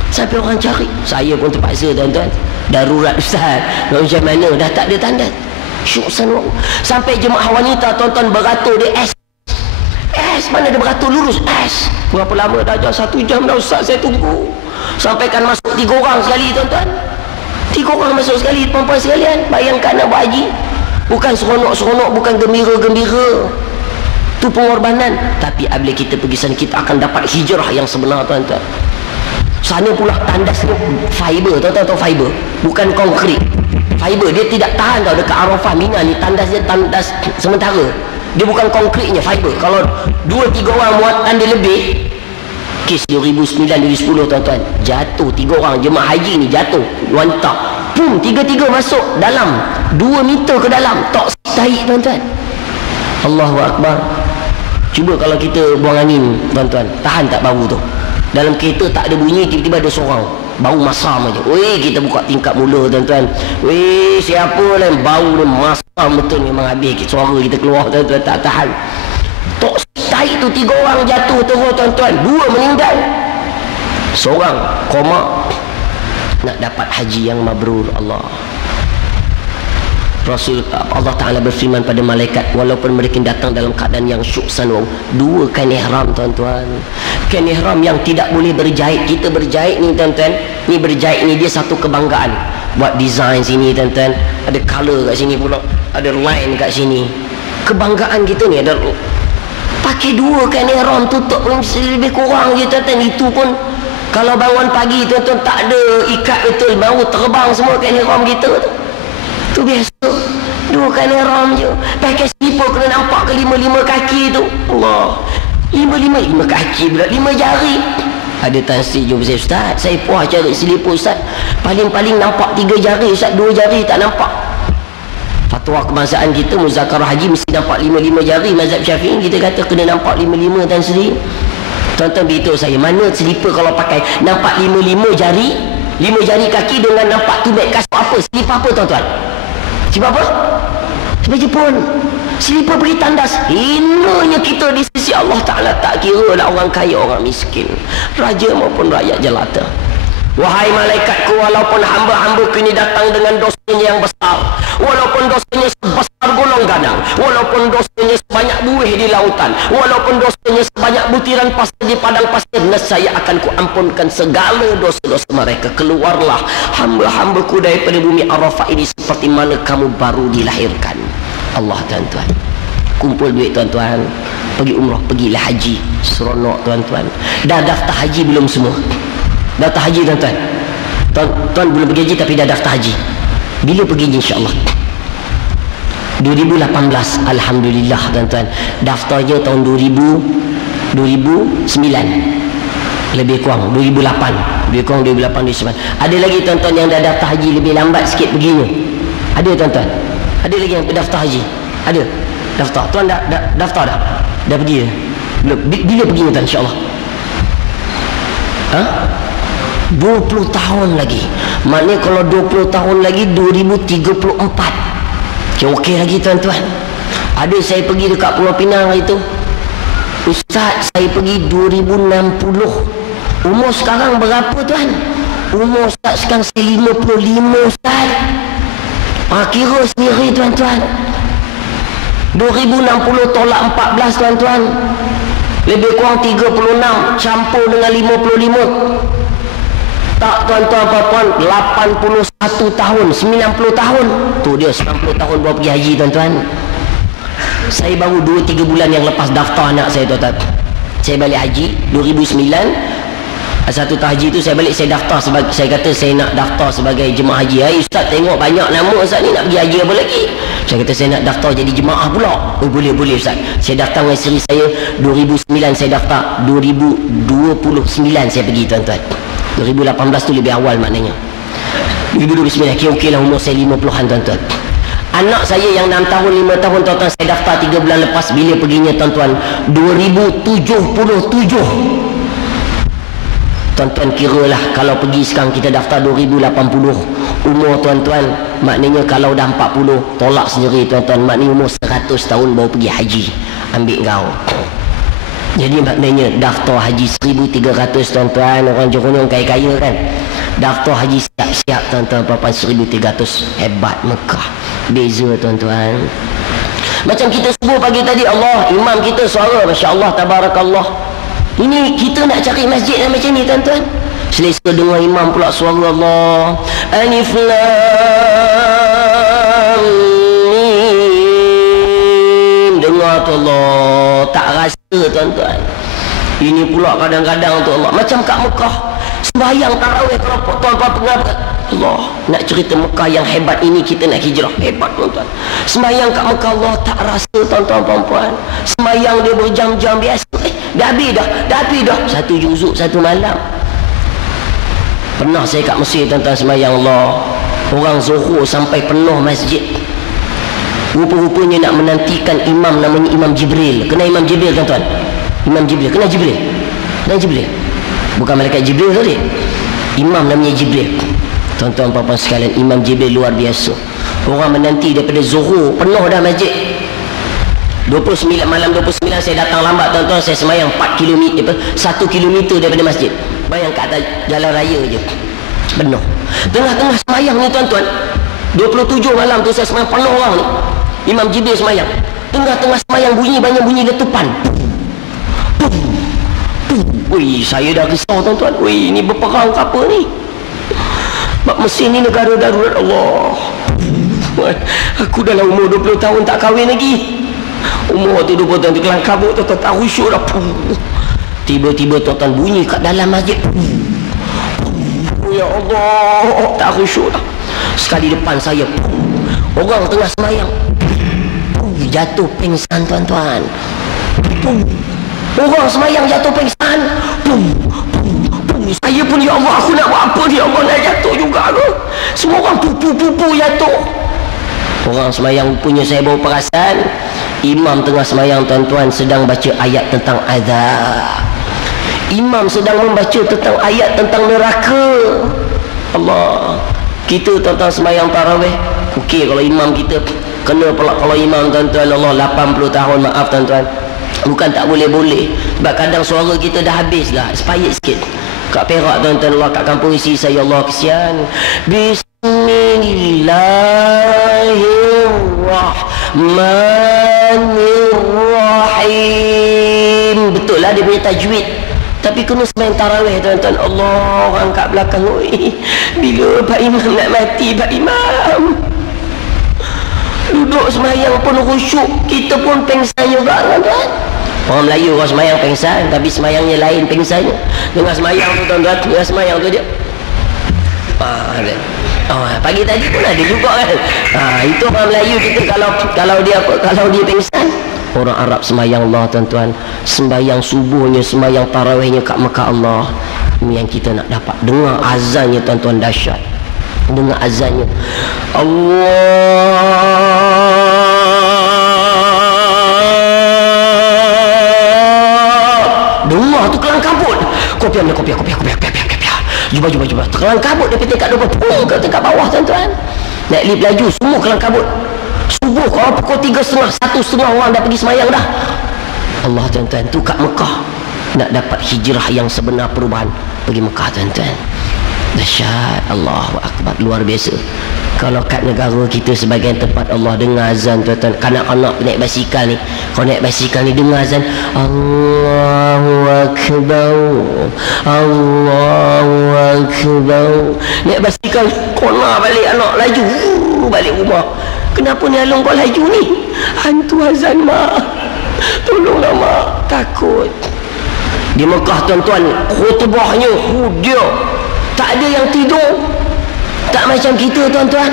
Sampai orang cari, saya pun terpaksa tuan-tuan. Darurat Ustaz, macam mana dah tak ada tanda. Syu'san wa, sampai jemaah wanita tuan-tuan beratur di es. Mana ada beratur lurus es. Berapa lama dah? 1 jam dah Ustaz saya tunggu. Sampaikan masuk 3 orang sekali tuan-tuan. 3 orang masuk sekali, perempuan sekalian. Bayangkan nak buat haji, bukan seronok-seronok, bukan gembira-gembira, tu pengorbanan. Tapi apabila kita pergi sana, kita akan dapat hijrah yang sebenar tuan-tuan. Sana pula tandas ni fiber, tuan-tuan tahu fiber, bukan konkrit. Fiber dia tidak tahan tau. Dekat Arafah Mina ni tandas dia tandas sementara, dia bukan konkritnya, fiber. Kalau 2-3 orang muat tanda lebih, kes 2009 2010 tuan-tuan, jatuh 3 orang jemaah haji ni, jatuh wanita, pum, 3-3 masuk dalam 2 meter ke dalam, tak tahi tuan-tuan. Allahu Akbar. Cuba kalau kita buang angin tuan-tuan, tahan tak bau tu? Dalam kereta tak ada bunyi, tiba-tiba ada seorang bau masam aja. Weh, kita buka tingkap mula tuan-tuan. Weh, siapa lah bau ni masam betul, memang habis suara kita keluar tuan-tuan, tak tahan. Tok tahi tu 3 orang jatuh terus tuan-tuan, 2 meninggal, seorang koma. Nak dapat haji yang mabrur. Allah Ta'ala berfirman pada malaikat, walaupun mereka datang dalam keadaan yang syuksan, 2 kain ihram tuan-tuan. Kain ihram yang tidak boleh berjahit. Kita berjahit ni tuan-tuan, ni berjahit ni dia satu kebanggaan. Buat design sini tuan-tuan, ada color kat sini pula, ada line kat sini. Kebanggaan kita ni ada. Pakai 2 kain ihram, tutup lebih kurang je tuan-tuan. Itu pun kalau bangun pagi tuan-tuan tak ada ikat betul, baru terbang semua kain ihram kita tu. Tu biasa 2 kain ihram je. Pakai slipper kena nampak ke 5 kaki tu. Allah, 5 kaki pula, 5 jari. Ada tansih jumpa saya, Ustaz, saya puas cari slipper Ustaz, paling-paling nampak 3 jari Ustaz, 2 jari tak nampak. Fatwa kebangsaan kita muzakarah haji mesti nampak 5 jari. Mazhab Syafi'i kita kata kena nampak 5 tan sendiri. Tuan-tuan beritahu saya, mana slipper kalau pakai nampak 5 jari, 5 jari kaki dengan nampak tu beg kasut apa? Slipper apa tuan-tuan? Slipper apa? Slipper Jepun. selipar pergi tandas. Hinanya kita di sisi Allah Ta'ala, tak kira lah orang kaya orang miskin, raja maupun rakyat jelata. Wahai malaikatku, walaupun hamba-hambaku ini datang dengan dosanya yang besar, walaupun dosanya sebesar gunung gadang, walaupun dosanya sebanyak buih di lautan, walaupun dosanya sebanyak butiran pasir di padang pasir, nescaya akan kuampunkan segala dosa-dosa mereka. Keluarlah hamba-hambaku daripada bumi Arafah ini seperti mana kamu baru dilahirkan. Allah, tuan-tuan, kumpul duit tuan-tuan, pergi umrah, pergilah haji, seronok tuan-tuan. Dah daftar haji belum semua? Daftar haji tuan-tuan. Tuan belum pergi haji tapi dah daftar haji. Bila perginya insya-Allah? 2018. Alhamdulillah tuan-tuan. Daftarnya tahun 2009. Lebih kurang 2008. Lebih kurang 2008 2009. Ada lagi tuan-tuan yang dah daftar haji lebih lambat sikit perginya? Ada tuan-tuan? Ada lagi yang daftar haji? Ada. Daftar. Tuan dah daftar dah? Dah pergi dah? Belum. Bila perginya tuan insya-Allah? Ha? 20 tahun lagi. Maknanya kalau 20 tahun lagi 2034. Okey lagi tuan-tuan. Ada saya pergi dekat Pulau Pinang hari tu. Ustaz, saya pergi 2060. Umur sekarang berapa tuan? Umur Ustaz sekarang saya 55 Ustaz. Kira sendiri tuan-tuan. 2060 tolak 14 tuan-tuan. Lebih kurang 36 campur dengan 55. Tak tuan-tuan puan-puan, 81 tahun, 90 tahun. Tu dia 90 tahun baru pergi haji tuan-tuan. Saya baru 2-3 bulan yang lepas daftar anak saya tuan-tuan. Saya balik haji 2009. Satu tahun haji tu saya balik, saya daftar sebagai, saya kata saya nak daftar sebagai jemaah haji. Hai Ustaz, tengok banyak nama Ustaz ni, nak pergi haji apa lagi? Saya kata saya nak daftar jadi jemaah pula. Oh boleh Ustaz. Saya daftar dengan isteri saya 2009, saya daftar 2029 saya pergi tuan-tuan. 2018 tu lebih awal maknanya. 2029 kira okey lah, umur saya 50-an tuan-tuan. Anak saya yang 6 tahun 5 tahun tuan-tuan, saya daftar 3 bulan lepas. Bila perginya tuan-tuan? 2077. Tuan-tuan kiralah kalau pergi sekarang kita daftar 2080. Umur tuan-tuan maknanya kalau dah 40 tolak sendiri tuan-tuan, maknanya umur 100 tahun baru pergi haji. Ambil kau. Jadi maknanya daftar haji 1300 tuan-tuan. Orang Johor ni orang kaya-kaya kan. Daftar haji siap-siap tuan-tuan, papan 1300. Hebat Mekah. Beza tuan-tuan. Macam kita subuh pagi tadi, Allah, imam kita suara Masya Allah, Tabarakallah. Ini kita nak cari masjid yang macam ni tuan-tuan. Selesa dengar imam pula suara Allah. Alif Lam Mim. Dengar tu Allah, tak rasa tuan-tuan. Ini pula kadang-kadang tu Allah, macam kat Mekah sembahyang tarawih, kalau tuan-tuan pengabat Allah, nak cerita Mekah yang hebat ini, kita nak hijrah hebat tuan-tuan. Sembahyang kat Mekah Allah tak rasa tuan-tuan puan-puan. Sembahyang dia berjam-jam biasa. Dah habis dah. Satu juzuk satu malam. Pernah saya kat Mesir tuan-tuan sembahyang Allah, orang Zuhur sampai penuh masjid. Rupa-rupanya nak menantikan imam namanya Imam Jibril. Kena Imam Jibril tuan-tuan. Imam Jibril, kena Jibril. Bukan malaikat Jibril tadi. Imam namanya Jibril. Tuan-tuan puan-puan sekalian, Imam Jibril luar biasa. Orang menanti daripada Zuhur, penuh dah masjid. 29 malam 29 saya datang lambat tuan-tuan, saya semayang 1 kilometer daripada masjid. Bayang kat atas jalan raya je. Penuh. Tengah-tengah semayang ni tuan-tuan, 27 malam tu saya semayang penuh orang ni. Imam Jibril semayang. Tengah-tengah semayang banyak bunyi letupan. Wih, saya dah risau tuan-tuan. Wih, ni berperang ke apa ni? Mak Mesir ni negara darurat Allah. Aku dalam umur 20 tahun tak kahwin lagi. Umur tu 20 tahun tu kelang kabut tuan-tuan, tak khusyuk dah. Tiba-tiba tuan-tuan bunyi kat dalam masjid. Ya Allah, tak khusyuk dah. Sekali depan saya, orang tengah semayang, jatuh pingsan tuan-tuan. Orang semayang jatuh pingsan. Saya pun, ya Allah, aku nak buat apa ni? Allah nak jatuh juga ke? Semua orang pupu jatuh. Orang semayang punya saya baru perasan, imam tengah semayang tuan-tuan sedang baca ayat tentang azab. Imam sedang membaca tentang ayat tentang neraka. Allah. Kita tuan-tuan semayang tarawih, okey kalau imam kita Kena pula kalau imam tuan-tuan, Allah 80 tahun, maaf tuan-tuan, bukan tak boleh-boleh, sebab kadang suara kita dah habis lah, expired sikit. Kat Perak tuan-tuan, Allah kat kampung isi saya, Allah kesian. Bismillahirrahmanirrahim. Betul lah dia punya tajwid, tapi kena sembahyang tarawih tuan-tuan. Allah, orang kat belakang, oi, bila Pak Imam nak mati, Pak Imam duduk sembahyang pun khusyuk, kita pun pengsan juga tuan-tuan. Orang Melayu orang sembahyang pengsan, tapi sembahyangnya lain pengsannya. Dengar sembahyang tu tuan-tuan, dengar sembahyang tu dia. Pagi tadi pun ada juga kan. Itu orang Melayu kita, kalau dia apa, kalau dia pengsan. Orang Arab sembahyang Allah tuan-tuan, sembahyang subuhnya, sembahyang tarawihnya kat Mekah Allah. Ini yang kita nak dapat. Dengar azannya tuan-tuan, dahsyat. Dengar azannya, Allah. Dengar tu kelang kabut. Kopiah. Jubah. Kelang kabut daripada tingkat 20 ke tingkat bawah tuan-tuan. Naik lift laju, semua kelang kabut. Subuh kalau pukul 3.30, 1.30 orang dah pergi semayang dah. Allah tuan-tuan, tu kat Mekah. Nak dapat hijrah yang sebenar, perubahan, pergi Mekah tuan-tuan. Dahsyat, Allahu Akbar, luar biasa. Kalau kat negara kita sebagian tempat Allah dengar azan tuan-tuan, kanak-kanak naik basikal ni, kalau naik basikal ni dengar azan, Allahu Akbar, Allahu Akbar. Naik basikal, kona balik anak, laju balik rumah. Kenapa ni Along kau laju ni? Hantu azan mak, tolonglah mak, takut. Di Mekah tuan-tuan, khutbahnya hudia, tak ada yang tidur. Tak macam kita tuan-tuan.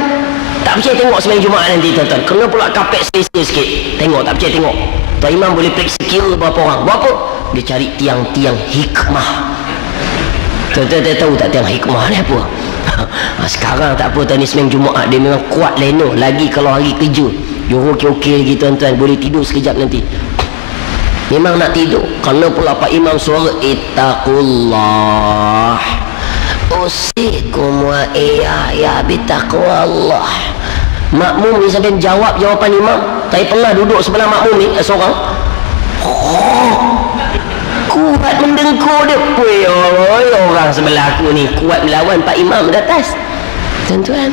Tak percaya tengok sembahyang Jumaat nanti tuan-tuan, kena pula kapek selesa sikit. Tengok, tak percaya tengok. Tuan Imam boleh periksa kira berapa orang. Berapa? Dia cari tiang-tiang hikmah. Tuan-tuan tahu tak tiang hikmah ni apa? Sekarang tak apa tuan, ni sembahyang Jumaat dia memang kuat leno. Lagi kalau hari kerja, Johor okey lagi tuan-tuan, boleh tidur sekejap nanti. Memang nak tidur. Kena pula Pak Imam suara, ittaqullah, usikum wa iya bitaqwa Allah. Makmum ni sampai jawab jawapan imam. Saya pernah duduk sebelah makmum ni seorang. Kuat mendengkur dia. Orang sebelah aku ni kuat melawan Pak Imam di atas. Tuan-tuan,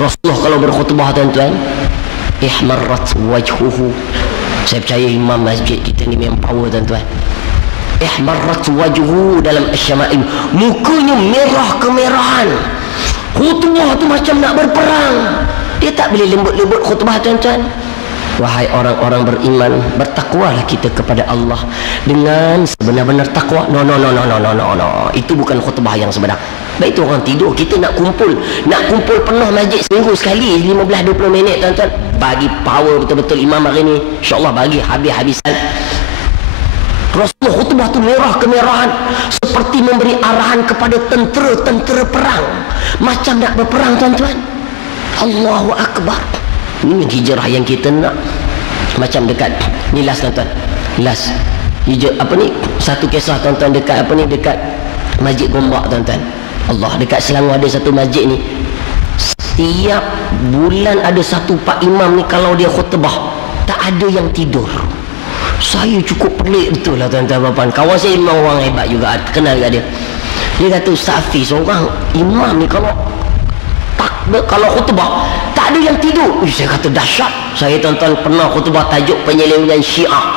Rasulullah kalau berkhutbah tuan-tuan, ihmarrat wajhuhu. Saya percaya imam masjid kita ni memang power tuan-tuan. Ihmarrat wajhu dalam asyama'il, mukanya merah kemerahan. Khutbah tu macam nak berperang. Dia tak boleh lembut-lembut khutbah tuan-tuan. Wahai orang-orang beriman, bertakwalah kita kepada Allah dengan sebenar-benar takwa. No. Itu bukan khutbah yang sebenar. Baik itu orang tidur, kita nak kumpul penuh masjid seminggu sekali 15-20 minit tuan-tuan. Bagi power betul-betul imam hari ni, insya-Allah bagi habis-habisan. Rasulullah khutbah tu merah kemerahan, seperti memberi arahan kepada tentera perang, macam nak berperang tuan-tuan. Allahu Akbar. Ini hijrah yang kita nak. Macam dekat ni last tuan-tuan, last hijrah apa ni, satu kisah tuan-tuan dekat apa ni, dekat Masjid Gombak tuan-tuan. Allah, dekat Selangor ada satu masjid ni, setiap bulan ada satu Pak Imam ni, kalau dia khutbah tak ada yang tidur. Saya cukup pelik betul lah tuan-tuan puan. Kawan saya memang orang hebat juga, kenal juga dia. Dia kata, Ustaz Hafiz, seorang imam ni kalau khutbah tak ada yang tidur. Saya kata dahsyat. Saya tuan-tuan pernah khutbah tajuk penyelewengan Syiah.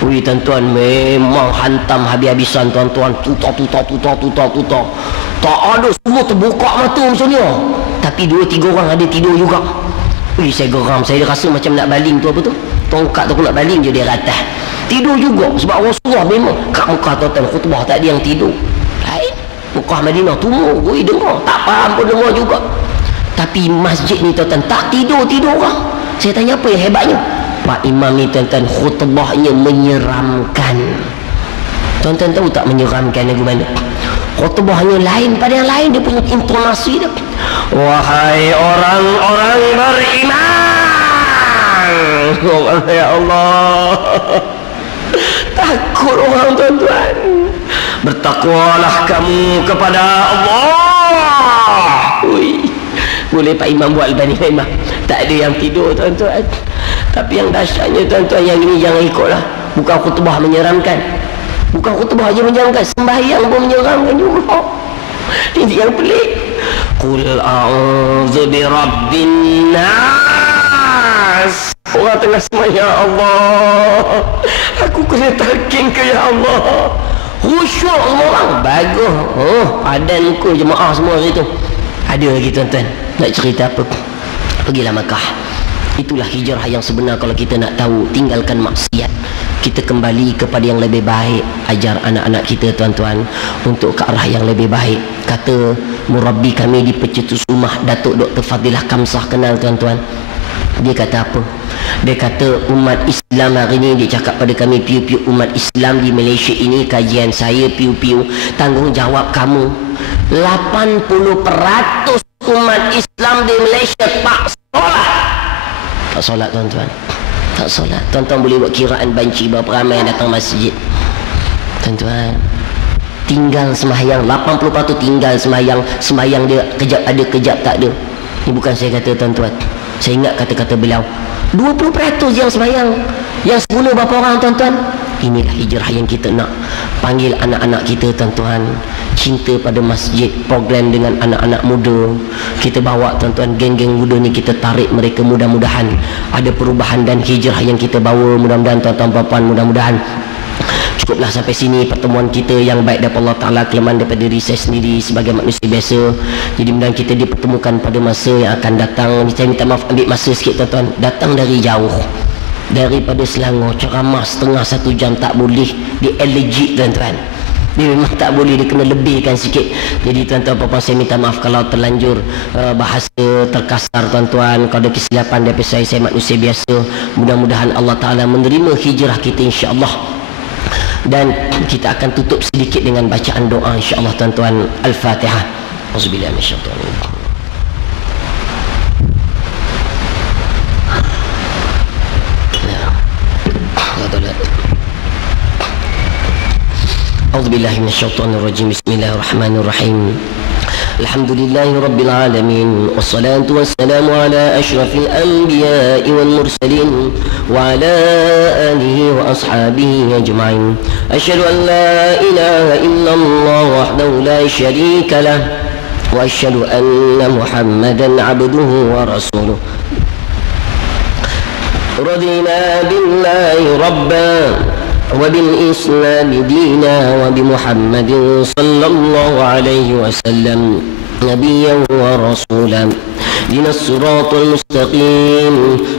Tuan-tuan memang hantam habis-habisan tuan-tuan. Tuta. Tak ada, semua terbuka mata macam ni. Tapi 2-3 orang ada tidur juga. Saya geram. Saya rasa macam nak baling tu apa tu, tongkat tu aku nak baling je, dia ratah. Tidur juga. Sebab Rasulullah memang kat Mekah tuan-tuan khutbah tak ada yang tidur. Lain Mekah Madinah tumur, dengar, tak faham pun dengar juga. Tapi masjid ni tuan-tuan tak tidur orang. Saya tanya apa yang hebatnya? Pak Imam ni tuan-tuan khutbahnya menyeramkan. Tuan-tuan tahu tak menyeramkan lagu mana? Khutbahnya lain pada yang lain, dia punya intonasi dia. Wahai orang-orang beriman, ya Allah, takut orang tuan-tuan, bertakwalah kamu kepada Allah. Boleh Pak Imam buat Albani memang tak ada yang tidur tuan-tuan. Tapi yang dahsyatnya tuan-tuan, yang ini jangan ikutlah. Bukan khutbah menyeramkan, bukan khutbah aja menyeramkan, sembahyang pun menyeramkan juga. Ini yang pelik. Qul a'udzu birabbin nas. Orang tengah sembahyang, ya Allah, aku kena talqin ke ya Allah. Khusyuk orang. Bagus. Padanku jemaah semua situ. Ada lagi tuan-tuan nak cerita apa? Pergilah Makkah. Itulah hijrah yang sebenar. Kalau kita nak tahu, tinggalkan maksiat, kita kembali kepada yang lebih baik. Ajar anak-anak kita tuan-tuan untuk ke arah yang lebih baik. Kata murabbi kami di Pencetus Rumah, Datuk Dr. Fadilah Kamsah, kenal tuan-tuan. Dia kata apa? Dia kata umat Islam hari ini, dia cakap pada kami, piu-piu umat Islam di Malaysia ini, kajian saya piu-piu, tanggungjawab kamu, 80% umat Islam di Malaysia tak solat. Tak solat tuan-tuan, tak solat. Tuan-tuan boleh buat kiraan banci berapa ramai yang datang masjid. Tuan-tuan, tinggal sembahyang, 80% tinggal sembahyang. Sembahyang dia kejap ada, kejap tak ada. Ini bukan saya kata tuan-tuan, saya ingat kata-kata beliau. 20% yang sembahyang, yang 10 berapa orang tuan-tuan? Inilah hijrah yang kita nak. Panggil anak-anak kita tuan-tuan, cinta pada masjid, program dengan anak-anak muda. Kita bawa tuan-tuan, geng-geng muda ni kita tarik mereka, mudah-mudahan ada perubahan dan hijrah yang kita bawa. Mudah-mudahan tuan-tuan puan-puan, mudah-mudahan. Cukuplah sampai sini pertemuan kita yang baik daripada Allah Ta'ala, kelemahan daripada diri saya sendiri sebagai manusia biasa. Jadi mudah kita dipertemukan pada masa yang akan datang. Saya minta maaf ambil masa sikit tuan-tuan. Datang dari jauh, daripada Selangor, ceramah setengah 1 jam tak boleh. Dia allergic tuan-tuan, dia memang tak boleh, dia kena lebihkan sikit. Jadi tuan-tuan puan-puan, saya minta maaf kalau terlanjur bahasa terkasar tuan-tuan. Kalau ada kesilapan daripada saya manusia biasa. Mudah-mudahan Allah Ta'ala menerima hijrah kita insya-Allah. Dan kita akan tutup sedikit dengan bacaan doa insya-Allah tuan-tuan. Al-Fatihah. Auzubillahi minasyaitonir rajim. Auzubillahi minasyaitonir rajim. Bismillahirrahmanirrahim. Alhamdulillahi Rabbil Alamin. Wassalatu wassalamu ala ashrafil anbiya'i wal mursalin wa ala alihi wa ashabihi ajma'in. Asyhadu an la ilaha illallah wahdahu la syarika lah wa asyhadu anna Muhammadan abduhu wa rasuluh. Radina billahi rabban وبالإسلام دينا وبمحمد صلى الله عليه وسلم نبيا ورسولا. دين الصراط المستقيم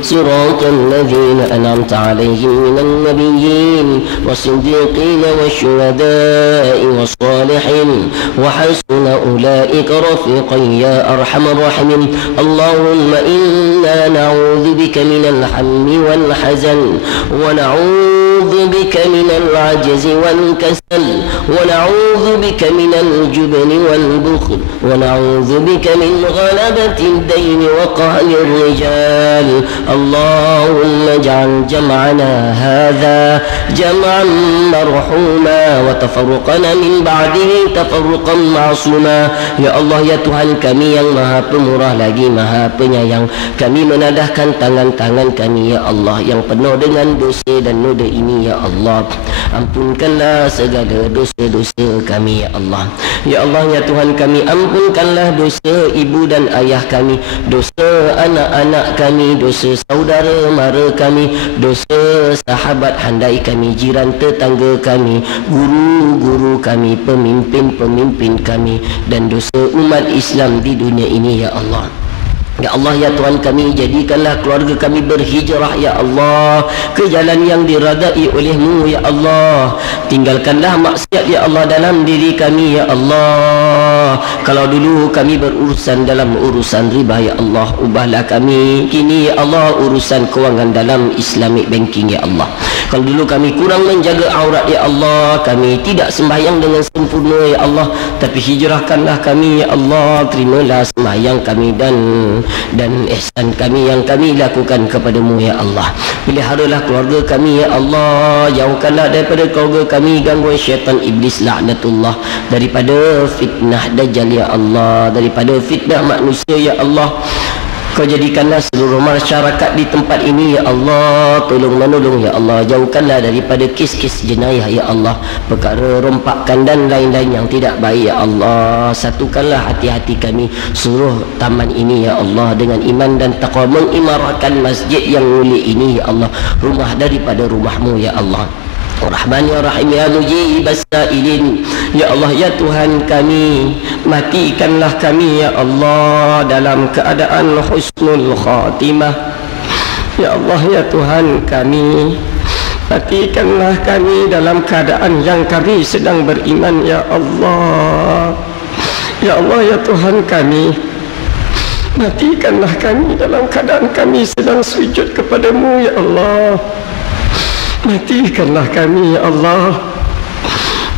صراط الذين أنعمت عليهم من النبيين والصديقين والشهداء والصالحين وحسن أولئك رفيقا يا أرحم الراحمين. اللهم إنا نعوذ بك من الهم والحزن ونعوذ بك من العجز والكسل ونعوذ بك من الجبن والبخل ونعوذ بك من غلبة الدين وقهر الرجال. اللهم اجعل جمعنا هذا جمعا مرحوما وتفرقنا من بعده تفرقا معصوما. Ya Allah, ya Tuhan kami yang maha pemurah lagi maha penyayang, kami menadahkan tangan-tangan kami ya Allah yang penuh dengan dosa dan noda ini ya Allah. Ampunkanlah segala dosa-dosa kami ya Allah. Ya Allah, ya Tuhan kami, ampunkanlah dosa ibu dan ayah kami, dosa anak-anak kami, dosa saudara mara kami, dosa sahabat handai kami, jiran tetangga kami, guru-guru kami, pemimpin-pemimpin kami, dan dosa umat Islam di dunia ini ya Allah. Ya Allah, ya Tuhan kami, jadikanlah keluarga kami berhijrah ya Allah ke jalan yang diradai oleh-Mu ya Allah. Tinggalkanlah maksiat ya Allah dalam diri kami ya Allah. Kalau dulu kami berurusan dalam urusan riba ya Allah, ubahlah kami kini ya Allah urusan kewangan dalam Islamic banking ya Allah. Kalau dulu kami kurang menjaga aurat ya Allah, kami tidak sembahyang dengan sempurna ya Allah, tapi hijrahkanlah kami ya Allah. Terimalah sembahyang kami dan dan ihsan kami yang kami lakukan kepadamu ya Allah. Peliharalah keluarga kami ya Allah, jauhkanlah daripada keluarga kami gangguan syaitan iblis laknatullah, daripada fitnah dajjal ya Allah, daripada fitnah manusia ya Allah. Kau jadikanlah seluruh masyarakat di tempat ini ya Allah tolong menolong ya Allah, jauhkanlah daripada kes-kes jenayah ya Allah, perkara rompakan dan lain-lain yang tidak baik ya Allah. Satukanlah hati-hati kami seluruh taman ini ya Allah dengan iman dan taqwa, mengimarahkan masjid yang mulia ini ya Allah, rumah daripada rumahmu ya Allah. Rahman ya Rahim ya Mujibas Sa'ilin ya Allah ya Tuhan kami, matikanlah kami ya Allah dalam keadaan husnul khatimah ya Allah ya Tuhan kami, matikanlah kami dalam keadaan yang kami sedang beriman ya Allah. Ya Allah ya Tuhan kami, matikanlah kami dalam keadaan kami sedang sujud kepadamu ya Allah. Matikanlah kami ya Allah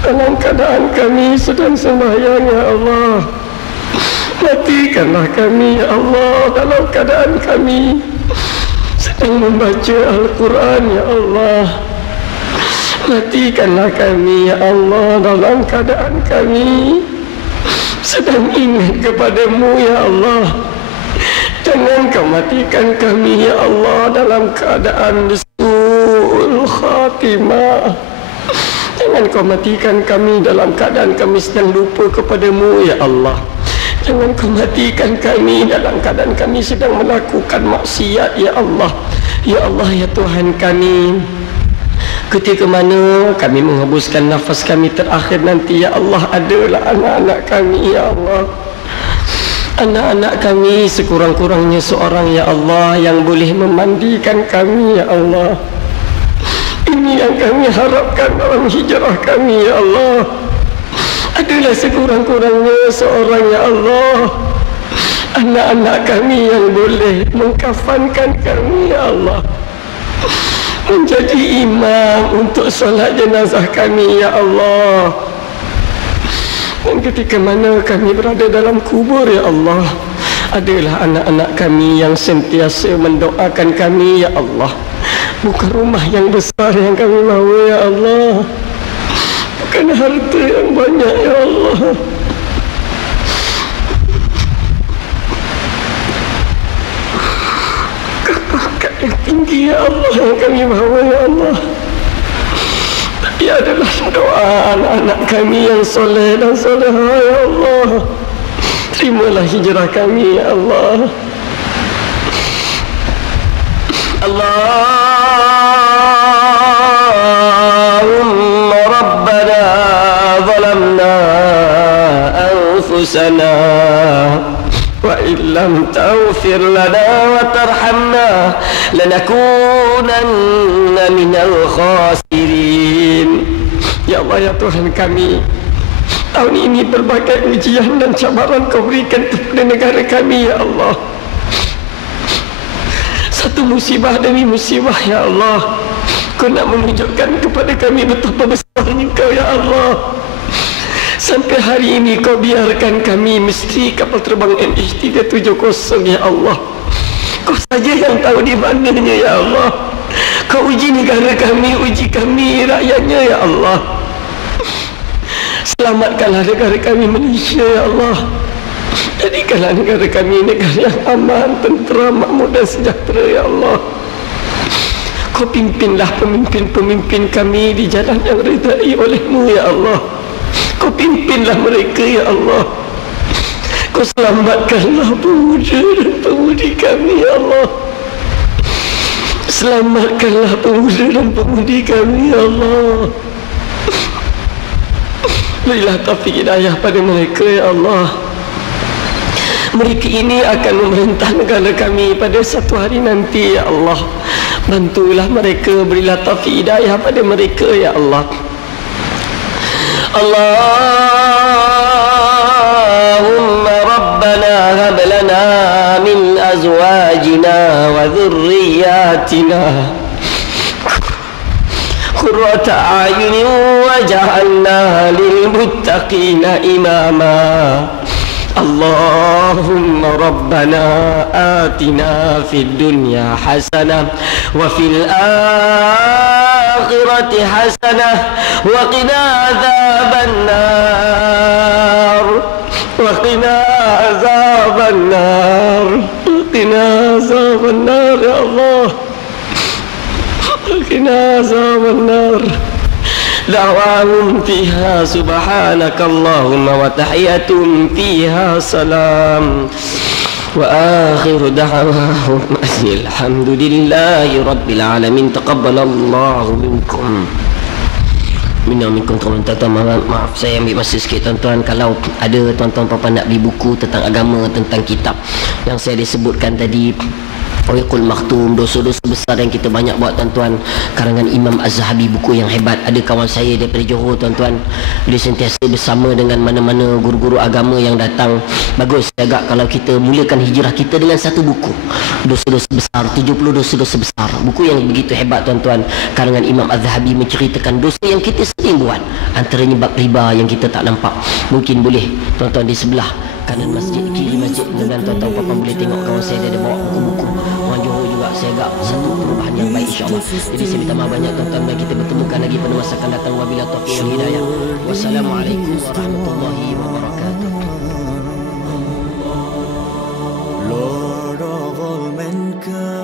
dalam keadaan kami sedang sembahyang ya Allah. Matikanlah kami ya Allah dalam keadaan kami sedang membaca Al-Quran ya Allah. Matikanlah kami ya Allah dalam keadaan kami sedang ingat kepadamu ya Allah. Jangan kau matikan kami ya Allah dalam keadaan khatimah. Jangan kau matikan kami dalam keadaan kami sedang lupa kepadamu ya Allah. Jangan kau matikan kami dalam keadaan kami sedang melakukan maksiat ya Allah. Ya Allah ya Tuhan kami, ketika mana kami menghembuskan nafas kami terakhir nanti ya Allah, adalah anak-anak kami ya Allah. Anak-anak kami sekurang-kurangnya seorang ya Allah yang boleh memandikan kami ya Allah. Ini yang kami harapkan dalam hijrah kami ya Allah, adalah sekurang-kurangnya seorang ya Allah, anak-anak kami yang boleh mengkafankan kami ya Allah, menjadi imam untuk solat jenazah kami ya Allah. Dan ketika mana kami berada dalam kubur ya Allah, adalah anak-anak kami yang sentiasa mendoakan kami ya Allah. Bukan rumah yang besar yang kami mahu ya Allah, bukan harta yang banyak ya Allah, kebakat yang tinggi ya Allah yang kami mahu ya Allah. Tapi adalah doa anak-anak kami yang soleh dan solehah ya Allah. Terimalah hijrah kami ya Allah. Allahumma Rabbana zalamna anfusana wa illam taghfir lana wa tarhamna lanakunanna minal khasirin. Ya Allah ya Tuhan kami, tahun ini berbagai ujian dan cabaran kau berikan kepada negara kami ya Allah. Satu musibah demi musibah ya Allah, kau nak menunjukkan kepada kami betapa besarnya kau ya Allah. Sampai hari ini kau biarkan kami mesti kapal terbang MH370 ya Allah. Kau saja yang tahu di mananya ya Allah. Kau uji negara kami, uji kami rakyatnya ya Allah. Selamatkanlah negara kami Malaysia ya Allah. Jadikanlah negara kami negara yang aman, tentera, makmur dan sejahtera ya Allah. Kau pimpinlah pemimpin-pemimpin kami di jalan yang ridai oleh-Mu ya Allah. Kau pimpinlah mereka ya Allah. Kau selamatkanlah pemuda dan pemudi kami ya Allah. Selamatkanlah pemuda dan pemudi kami ya Allah. Berilah taufik hidayah pada mereka ya Allah. Mereka ini akan memerintah negara kami pada satu hari nanti ya Allah. Bantulah mereka, berilah taufik hidayah pada mereka ya Allah. Allahumma Rabbana hab lana min azwajina wa dhurriyyatina qurrata a'yunin waj'alna lil muttaqina imama. اللهم ربنا آتنا في الدنيا حسنة وفي الآخرة حسنة وقنا عذاب النار وقنا عذاب النار وقنا عذاب النار يا الله وقنا عذاب النار دعواهم فيها سبحانك اللهم وتحيتهم فيها سلام وآخر دعواهم الحمد لله رب العالمين. تقبل الله منكم. Minum tuan-tuan, maaf saya ambil masa sikit tuan-tuan. Kalau ada tuan-tuan puan nak beli buku tentang agama, tentang kitab yang saya disebutkan tadi, Wiqul Maktum, dosa-dosa besar yang kita banyak buat tuan-tuan, karangan Imam Az-Zahabi, buku yang hebat. Ada kawan saya daripada Johor tuan-tuan, dia sentiasa bersama dengan mana-mana guru-guru agama yang datang. Bagus agak kalau kita mulakan hijrah kita dengan satu buku, dosa-dosa besar, 70 dosa-dosa besar. Buku yang begitu hebat tuan-tuan, karangan Imam Az-Zahabi menceritakan dosa yang kita sering buat, antaranya bab riba yang kita tak nampak. Mungkin boleh tuan-tuan di sebelah kanan masjid, kiri masjid, dan tuan-tuan puan boleh tengok kawan saya dia ada bawa buku-buku. Orang Johor juga saya agak satu perubahan yang baik insyaAllah. Jadi saya minta maaf banyak tuan-tuan, dan kita bertemukan lagi pada masa akan datang. Wabillahi taufiq wal hidayah. Wassalamualaikum warahmatullahi wabarakatuh. Lord of all mankind.